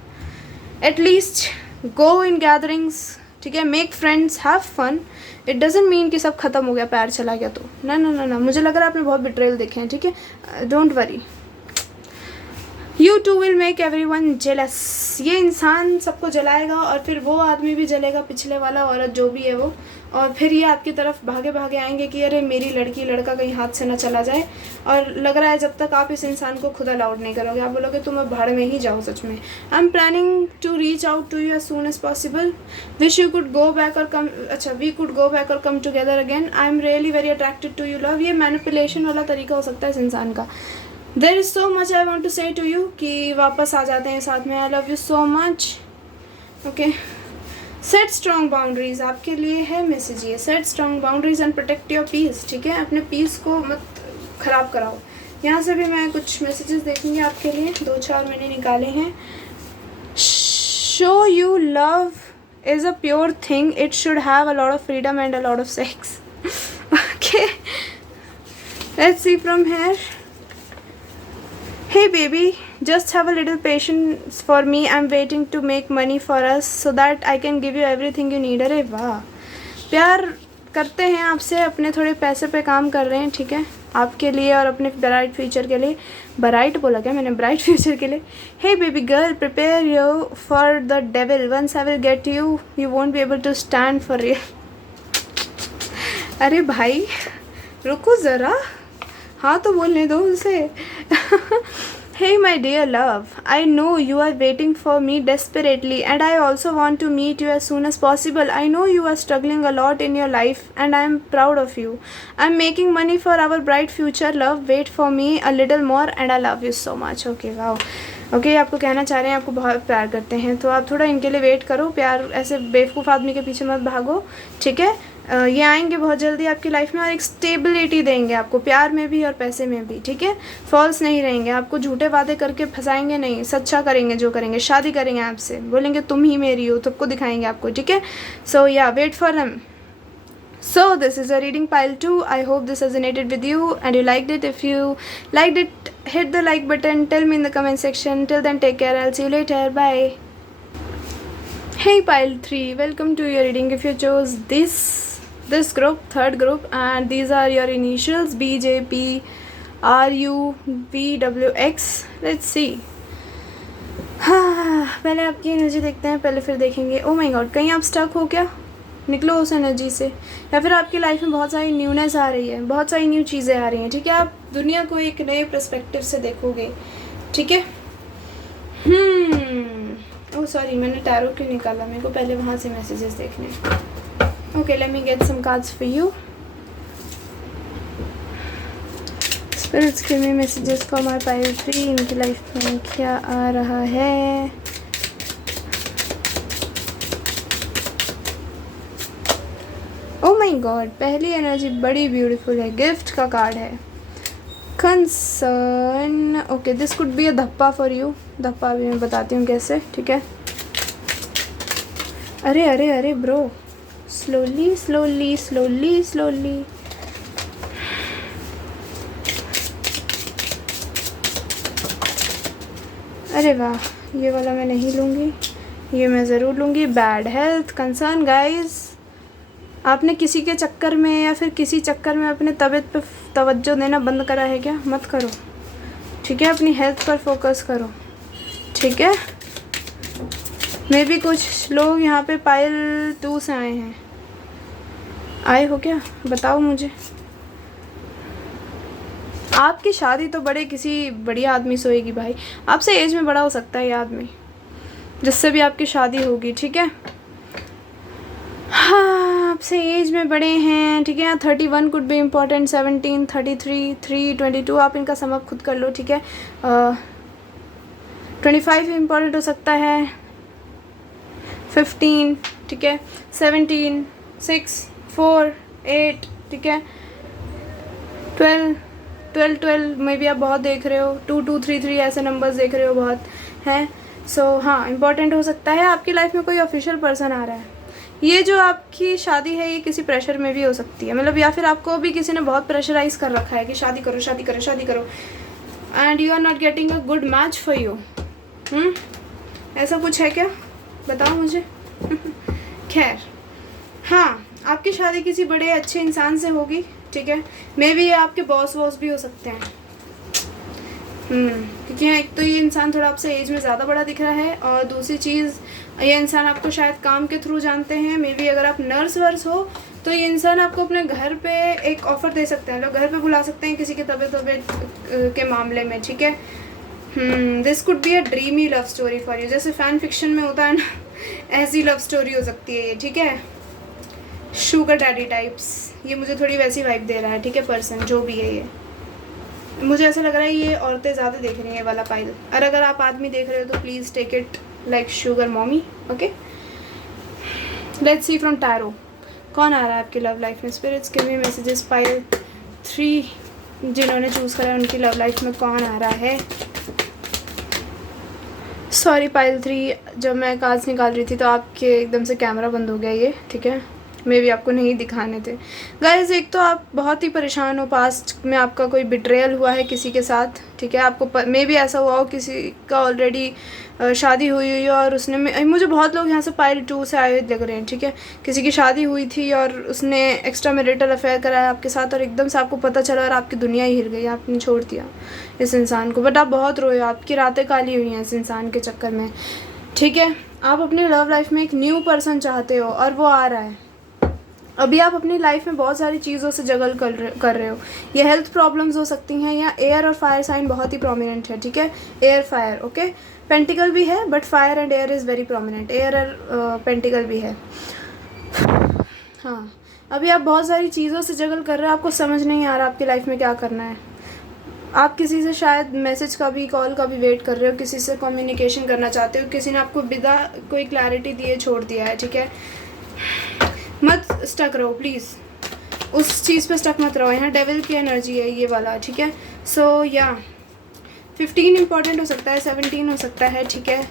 at least go in gatherings, ठीक है, make friends, have fun. It doesn't mean कि सब खत्म हो गया, प्यार चला गया तो ना ना ना ना, मुझे लग रहा है आपने बहुत बिट्रेल देखे हैं, ठीक है, don't worry, you too will make everyone jealous. ये इंसान सबको जलाएगा और फिर वो आदमी भी जलेगा, पिछले वाला औरत जो भी है वो, और फिर ये आपकी तरफ भागे भागे आएंगे कि अरे मेरी लड़की लड़का कहीं हाथ से ना चला जाए। और लग रहा है जब तक आप इस इंसान को खुद अलाउड नहीं करोगे, आप बोलोगे तुम अब भाड़ में ही जाओ सच में। I am planning to reach out to you as soon as possible, wish you could go back और कम, अच्छा वी कुड गो बैक और come together again, I am really very attracted to you love. ये मैनिपुलेशन वाला तरीका हो सकता है इस इंसान का। There is so much I want to say to you कि वापस आ जाते हैं साथ में, I love you so much. Okay, set strong boundaries, आपके लिए है मैसेज ये, set strong boundaries and protect your peace, ठीक है, अपने पीस को मत ख़राब कराओ। यहाँ से भी मैं कुछ मैसेजेस देखूँगी आपके लिए, 2-4 मैंने निकाले हैं। Show you love is a pure thing, it should have a lot of freedom and a lot of sex. Okay, let's see from hair. Hey baby, just have a little patience for me. I'm waiting to make money for us so that I can give you everything you need. अरे वाह, प्यार करते हैं आपसे, अपने थोड़े पैसे पे काम कर रहे हैं, ठीक है, आपके लिए और अपने ब्राइट फ्यूचर के लिए। ब्राइट बोला क्या मैंने, ब्राइट फ्यूचर के लिए। Hey baby girl, prepare you for the devil. Once I will get you, you won't be able to stand for real. अरे भाई रुको ज़रा, हाँ तो बोलने दो उसे। Hey my dear love, I know you are waiting for me desperately and I also want to meet you as soon as possible. I know you are struggling a lot in your life and I am proud of you. I'm making money for our bright future, love. Wait for me a little more and I love you so much. Okay, wow. Okay, आपको कहना चाह रहे हैं आपको बहुत प्यार करते हैं, तो आप थोड़ा इनके लिए वेट करो, प्यार ऐसे बेवकूफ़ आदमी के पीछे मत भागो, ठीक है। ये आएंगे बहुत जल्दी आपकी लाइफ में और एक स्टेबिलिटी देंगे आपको, प्यार में भी और पैसे में भी, ठीक है। फॉल्स नहीं रहेंगे, आपको झूठे वादे करके फंसाएंगे नहीं, सच्चा करेंगे जो करेंगे, शादी करेंगे आपसे, बोलेंगे तुम ही मेरी हो, सबको दिखाएंगे आपको, ठीक है। So yeah wait for him. So this is a reading pile 2. I hope this resonated with you and you liked it. If you liked it, hit the like button. Tell me in the comment section. Till then, take care. I'll see you later. Bye. Hey pile 3, welcome to your reading. If you chose this group, third group, and these are your initials BJP RUVWX. Let's see. हाँ, पहले आपकी एनर्जी देखते हैं, पहले फिर देखेंगे। ओ माय गॉड, कहीं आप स्टक हो क्या? निकलो उस एनर्जी से, या फिर आपकी लाइफ में बहुत सारी न्यूनेस आ रही है, बहुत सारी न्यू चीज़ें आ रही हैं, ठीक है। आप दुनिया को एक नए पर्सपेक्टिव से देखोगे, ठीक है। ओह सॉरी, मैंने टैरो क्यों निकाला, मेरे को पहले वहाँ से मैसेजेस देखने। Okay, let me get some cards for you. Spirits give me messages for my pile 3, इनकी लाइफ में क्या आ रहा है। ओह माय गॉड, पहली एनर्जी बड़ी ब्यूटीफुल है, गिफ्ट का कार्ड है। Concern, okay this could be a धप्पा फॉर यू। धप्पा भी मैं बताती हूँ कैसे, ठीक है। अरे अरे अरे bro, slowly slowly slowly slowly. अरे वाह, ये वाला मैं नहीं लूँगी, ये मैं ज़रूर लूँगी। बैड हेल्थ कंसर्न गाइस, आपने किसी के चक्कर में या फिर किसी चक्कर में अपने तबीयत पे तवज्जो देना बंद करा है क्या? मत करो, ठीक है। अपनी हेल्थ पर फोकस करो, ठीक है। मे भी कुछ लोग यहाँ पे पाइल 2 से आए हैं। आए हो क्या? बताओ मुझे। आपकी शादी तो बड़े किसी बढ़िया आदमी से होएगी भाई, आपसे एज में बड़ा हो सकता है ये आदमी, जिससे भी आपकी शादी होगी, ठीक है। हाँ, आपसे एज में बड़े हैं, ठीक है। 31 कुड बी इम्पोर्टेंट, 17, 33, 3, 22, आप इनका सम अप खुद कर लो, ठीक है। 25 इम्पोर्टेंट हो सकता है, 15, ठीक है, 17, 6, 4, 8, ठीक है, 12 में भी आप बहुत देख रहे हो, 2, 2, 3, 3 ऐसे नंबर्स देख रहे हो बहुत हैं। सो हाँ, इम्पॉर्टेंट हो सकता है। आपकी लाइफ में कोई ऑफिशियल पर्सन आ रहा है। ये जो आपकी शादी है ये किसी प्रेशर में भी हो सकती है, मतलब या फिर आपको भी किसी ने बहुत प्रेशराइज कर रखा है कि शादी करो शादी करो शादी करो, and you are not getting a good match for you. ऐसा कुछ है क्या? बताओ मुझे। खैर, हाँ, आपकी शादी किसी बड़े अच्छे इंसान से होगी, ठीक है। मे बी ये आपके बॉस वॉस भी हो सकते हैं। क्योंकि एक तो ये इंसान थोड़ा आपसे एज में ज़्यादा बड़ा दिख रहा है, और दूसरी चीज़ ये इंसान आपको शायद काम के थ्रू जानते हैं। मे बी अगर आप नर्स वर्स हो तो ये इंसान आपको अपने घर पे एक ऑफ़र दे सकते हैं, लोग घर पे बुला सकते हैं किसी के तबीयत के मामले में, ठीक है। This could be a dreamy love story for you, जैसे फ़ैन फिक्शन में होता है ना, ऐसी लव स्टोरी हो सकती है ये, ठीक है। शुगर डैडी टाइप्स, ये मुझे थोड़ी वैसी वाइब दे रहा है, ठीक है। पर्सन जो भी है ये, मुझे ऐसा लग रहा है ये औरतें ज़्यादा देख रही हैं ये वाला पाइल, और अगर आप आदमी देख रहे हो तो please take it like sugar mommy, okay. Let's see from tarot, कौन आ रहा है आपकी लव लाइफ में। Spirits give me messages pile 3, जिन्होंने चूज़ करा है उनकी लव लाइफ में कौन आ रहा है। सॉरी पाइल 3, जब मैं कार्ड्स निकाल रही थी तो आपके एकदम से कैमरा बंद हो गया ये, ठीक है। मे भी आपको नहीं दिखाने थे गाइज। एक तो आप बहुत ही परेशान हो, पास्ट में आपका कोई बिट्रेयल हुआ है किसी के साथ, ठीक है। आपको मे भी ऐसा हुआ हो किसी का ऑलरेडी शादी हुई और उसने, मुझे बहुत लोग यहाँ से पाइल 2 से आए लग रहे हैं, ठीक है। किसी की शादी हुई थी और उसने एक्स्ट्रा मैरिटल अफेयर कराया आपके साथ, और एकदम से आपको पता चला और आपकी दुनिया ही हिल गई, आपने छोड़ दिया इस इंसान को। बट आप बहुत रोए, आपकी रातें काली हुई हैं इस इंसान के चक्कर में, ठीक है। आप अपनी लव लाइफ में एक न्यू पर्सन चाहते हो और वो आ रहा है। अभी आप अपनी लाइफ में बहुत सारी चीज़ों से जगल कर रहे हो। ये हेल्थ प्रॉब्लम्स हो सकती हैं, या एयर और फायर साइन बहुत ही प्रोमिनेंट है, ठीक है। Air fire, okay. पेंटिकल भी है but fire and air is very prominent, air और पेंटिकल भी है। हाँ, अभी आप बहुत सारी चीज़ों से जगल कर रहे हो, आपको समझ नहीं आ रहा आपकी लाइफ में क्या करना है। आप किसी से शायद मैसेज का भी, कॉल का भी वेट कर रहे हो, किसी से कम्युनिकेशन करना चाहते हो, किसी ने आपको बिना कोई क्लैरिटी दिए छोड़ दिया है, ठीक है। मत स्टक रहो प्लीज़, उस चीज़ पे स्टक मत रहो। यहाँ डेविल की एनर्जी है ये वाला, ठीक है। सो या 15 इंपॉर्टेंट हो सकता है, 17 हो सकता है, ठीक है।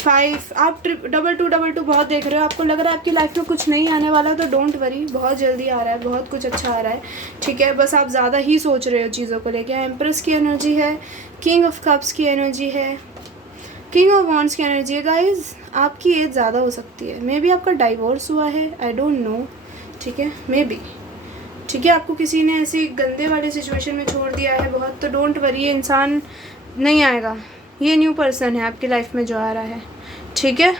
5, आप 2222 बहुत देख रहे हो, आपको लग रहा है आपकी लाइफ में कुछ नहीं आने वाला, तो डोंट वरी, बहुत जल्दी आ रहा है, बहुत कुछ अच्छा आ रहा है, ठीक है। बस आप ज़्यादा ही सोच रहे हो चीज़ों को लेके। एम्प्रेस की एनर्जी है, किंग ऑफ कप्स की एनर्जी है, किंग ऑफ वॉन्ड्स की एनर्जी है। गाइज, आपकी एज ज़्यादा हो सकती है, मे बी आपका डाइवोर्स हुआ है, आई डोंट नो, ठीक है। मे बी, ठीक है, आपको किसी ने ऐसी गंदे वाली सिचुएशन में छोड़ दिया है बहुत, तो डोंट वरी, ये इंसान नहीं आएगा। ये न्यू पर्सन है आपकी लाइफ में जो आ रहा है, ठीक है।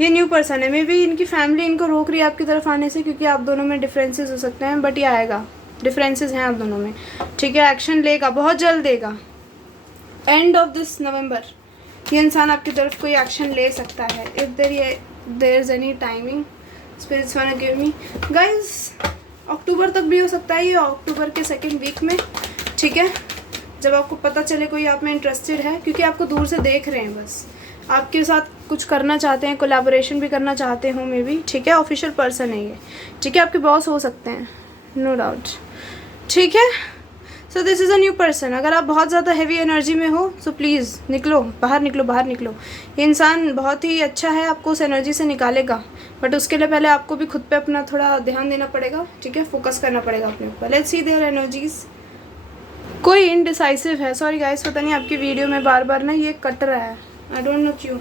ये न्यू पर्सन है, मे बी इनकी फैमिली इनको रोक रही है आपकी तरफ आने से, क्योंकि आप दोनों में डिफरेंसेस हो सकते हैं, बट ये आएगा, डिफरेंसेस हैं आप दोनों में, ठीक है। एक्शन लेगा, बहुत जल्द देगा। एंड ऑफ दिस नवंबर ये इंसान आपकी तरफ कोई एक्शन ले सकता है। If there is any timing spirits want to give me guys, October तक भी हो सकता है, ये अक्टूबर के सेकेंड वीक में, ठीक है, जब आपको पता चले कोई आप में इंटरेस्टेड है, क्योंकि आपको दूर से देख रहे हैं, बस आपके साथ कुछ करना चाहते हैं, कोलैबोरेशन भी करना चाहते हो मे बी, ठीक है। ऑफिशियल पर्सन है ये, ठीक है, आपके बॉस हो सकते हैं, नो डाउट, ठीक है। So this is a new person. अगर आप बहुत ज़्यादा हैवी एनर्जी में हो सो प्लीज़ निकलो, बाहर निकलो, बाहर निकलो। ये इंसान बहुत ही अच्छा है, आपको उस एनर्जी से निकालेगा, बट उसके लिए पहले आपको भी खुद पे अपना थोड़ा ध्यान देना पड़ेगा, ठीक है, फोकस करना पड़ेगा अपने ऊपर। Let's see their energies. कोई इनडिसाइसिव है, सॉरी गाइस, पता नहीं आपकी वीडियो में बार बार ना ये कट रहा है, आई डोंट नो क्यों।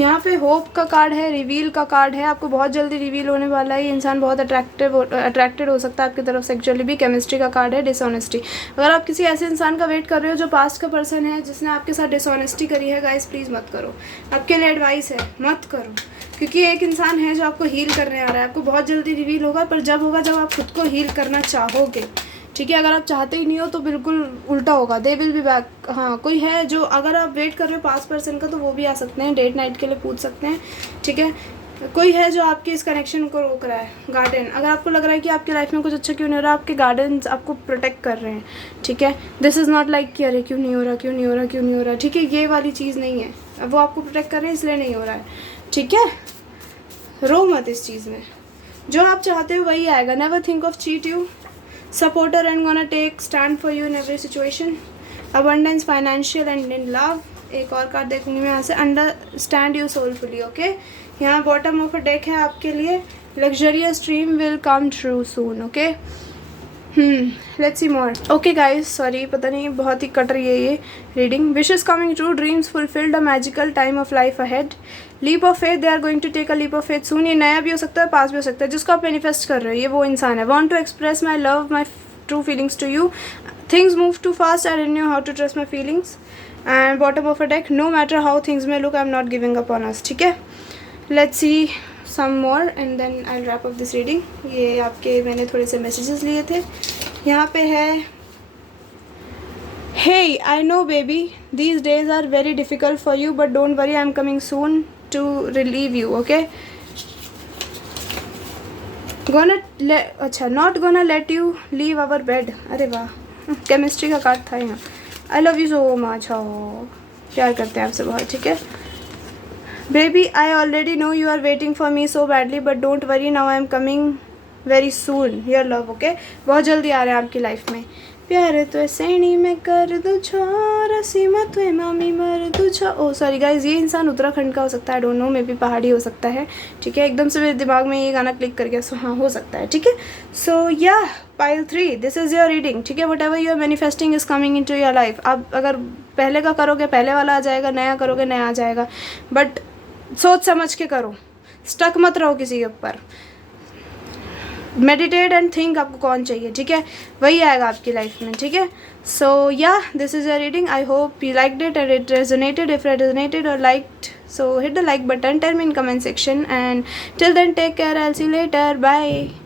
यहाँ पे होप का कार्ड है, रिवील का कार्ड है, आपको बहुत जल्दी रिवील होने वाला है। ये इंसान बहुत अट्रैक्टेड हो सकता है आपकी तरफ सेक्चुअली भी। केमिस्ट्री का कार्ड है, डिसऑनेस्टी। अगर आप किसी ऐसे इंसान का वेट कर रहे हो जो पास्ट का पर्सन है, जिसने आपके साथ डिसऑनेस्टी करी है, गाइस प्लीज़ मत करो, आपके लिए एडवाइस है, मत करो, क्योंकि एक इंसान है जो आपको हील करने आ रहा है। आपको बहुत जल्दी रिवील होगा, पर जब होगा जब आप खुद को हील करना चाहोगे, ठीक है। अगर आप चाहते ही नहीं हो तो बिल्कुल उल्टा होगा, दे विल बी बैक। हाँ, कोई है जो, अगर आप वेट कर रहे हो पास पर्सन का, तो वो भी आ सकते हैं, डेट नाइट के लिए पूछ सकते हैं, ठीक है। कोई है जो आपके इस कनेक्शन को रोक रहा है। गार्डन, अगर आपको लग रहा है कि आपकी लाइफ में कुछ अच्छा क्यों नहीं हो रहा, आपके गार्डन्स आपको प्रोटेक्ट कर रहे हैं, ठीक है। दिस इज़ नॉट लाइक कि अरे क्यों नहीं हो रहा, क्यों नहीं हो रहा, क्यों नहीं हो रहा, ठीक है, ये वाली चीज़ नहीं है। वो आपको प्रोटेक्ट कर रहे हैं इसलिए नहीं हो रहा है, ठीक है। रो मत इस चीज़ में, जो आप चाहते हो वही आएगा। Never think of cheat you, supporter and gonna take stand for you in every situation, abundance financial and in love। एक और कार्ड देखूंगी मैं यहाँ से, अंडरस्टैंड यू सोलफुली, ओके। यहाँ बॉटम ऑफ अ डेक है आपके लिए, luxurious dream will come true soon, okay. Let's see more. Okay guys, sorry, पता नहीं बहुत ही कट रही है ये reading. Wishes coming true, dreams fulfilled, a magical time of life ahead, leap of faith, they are going to take a leap of faith soon. ये नया भी हो सकता है, पास भी हो सकता है, जिसको आप मैनिफेस्ट कर रहे हो ये वो इंसान है। Want to express my love, my true feelings to you, things move too fast, I don't know how to trust my feelings. And bottom of a deck, no matter how things में look, I am not giving up on us, ठीक है। Let's see some more and then I'll wrap up this reading। ये आपके मैंने थोड़े से messages लिए थे। यहाँ पे है, Hey, I know baby, these days are very difficult for you, but don't worry, I'm coming soon to relieve you, okay? अच्छा, not gonna let you leave our bed। अरे वाह, केमिस्ट्री का कार्ड था यहाँ। I love you so much। हाँ, प्यार करते हैं आपसे बहुत, ठीक है। Baby, I already know you are waiting for me so badly, but don't worry, now I am coming very soon। Your love, okay? बहुत जल्दी आ रहे हैं आपकी लाइफ में। प्यार तो सैनी में कर दो छोरा, सीमा तो मामी मर दो छो। ओ सॉरी गाइज, ये इंसान उत्तराखंड का हो सकता है, आई डोंट नो, मे बी पहाड़ी हो सकता है, ठीक है। एकदम से मेरे दिमाग में ये गाना क्लिक कर गया, सो हाँ हो सकता है, ठीक है। So yeah pile 3, this is your reading, ठीक है। Whatever you are manifesting is coming into your life. आप अगर पहले का करोगे पहले वाला आ जाएगा, नया करोगे नया आ जाएगा, बट सोच समझ के करो, स्टक मत रहो किसी के ऊपर। मेडिटेट एंड थिंक आपको कौन चाहिए, ठीक है, वही आएगा आपकी लाइफ में, ठीक है। सो या this is your reading. I hope you liked it and it resonated. If it resonated और liked, so hit the like button, tell me in comment section, and till then take care, I'll see you later, bye।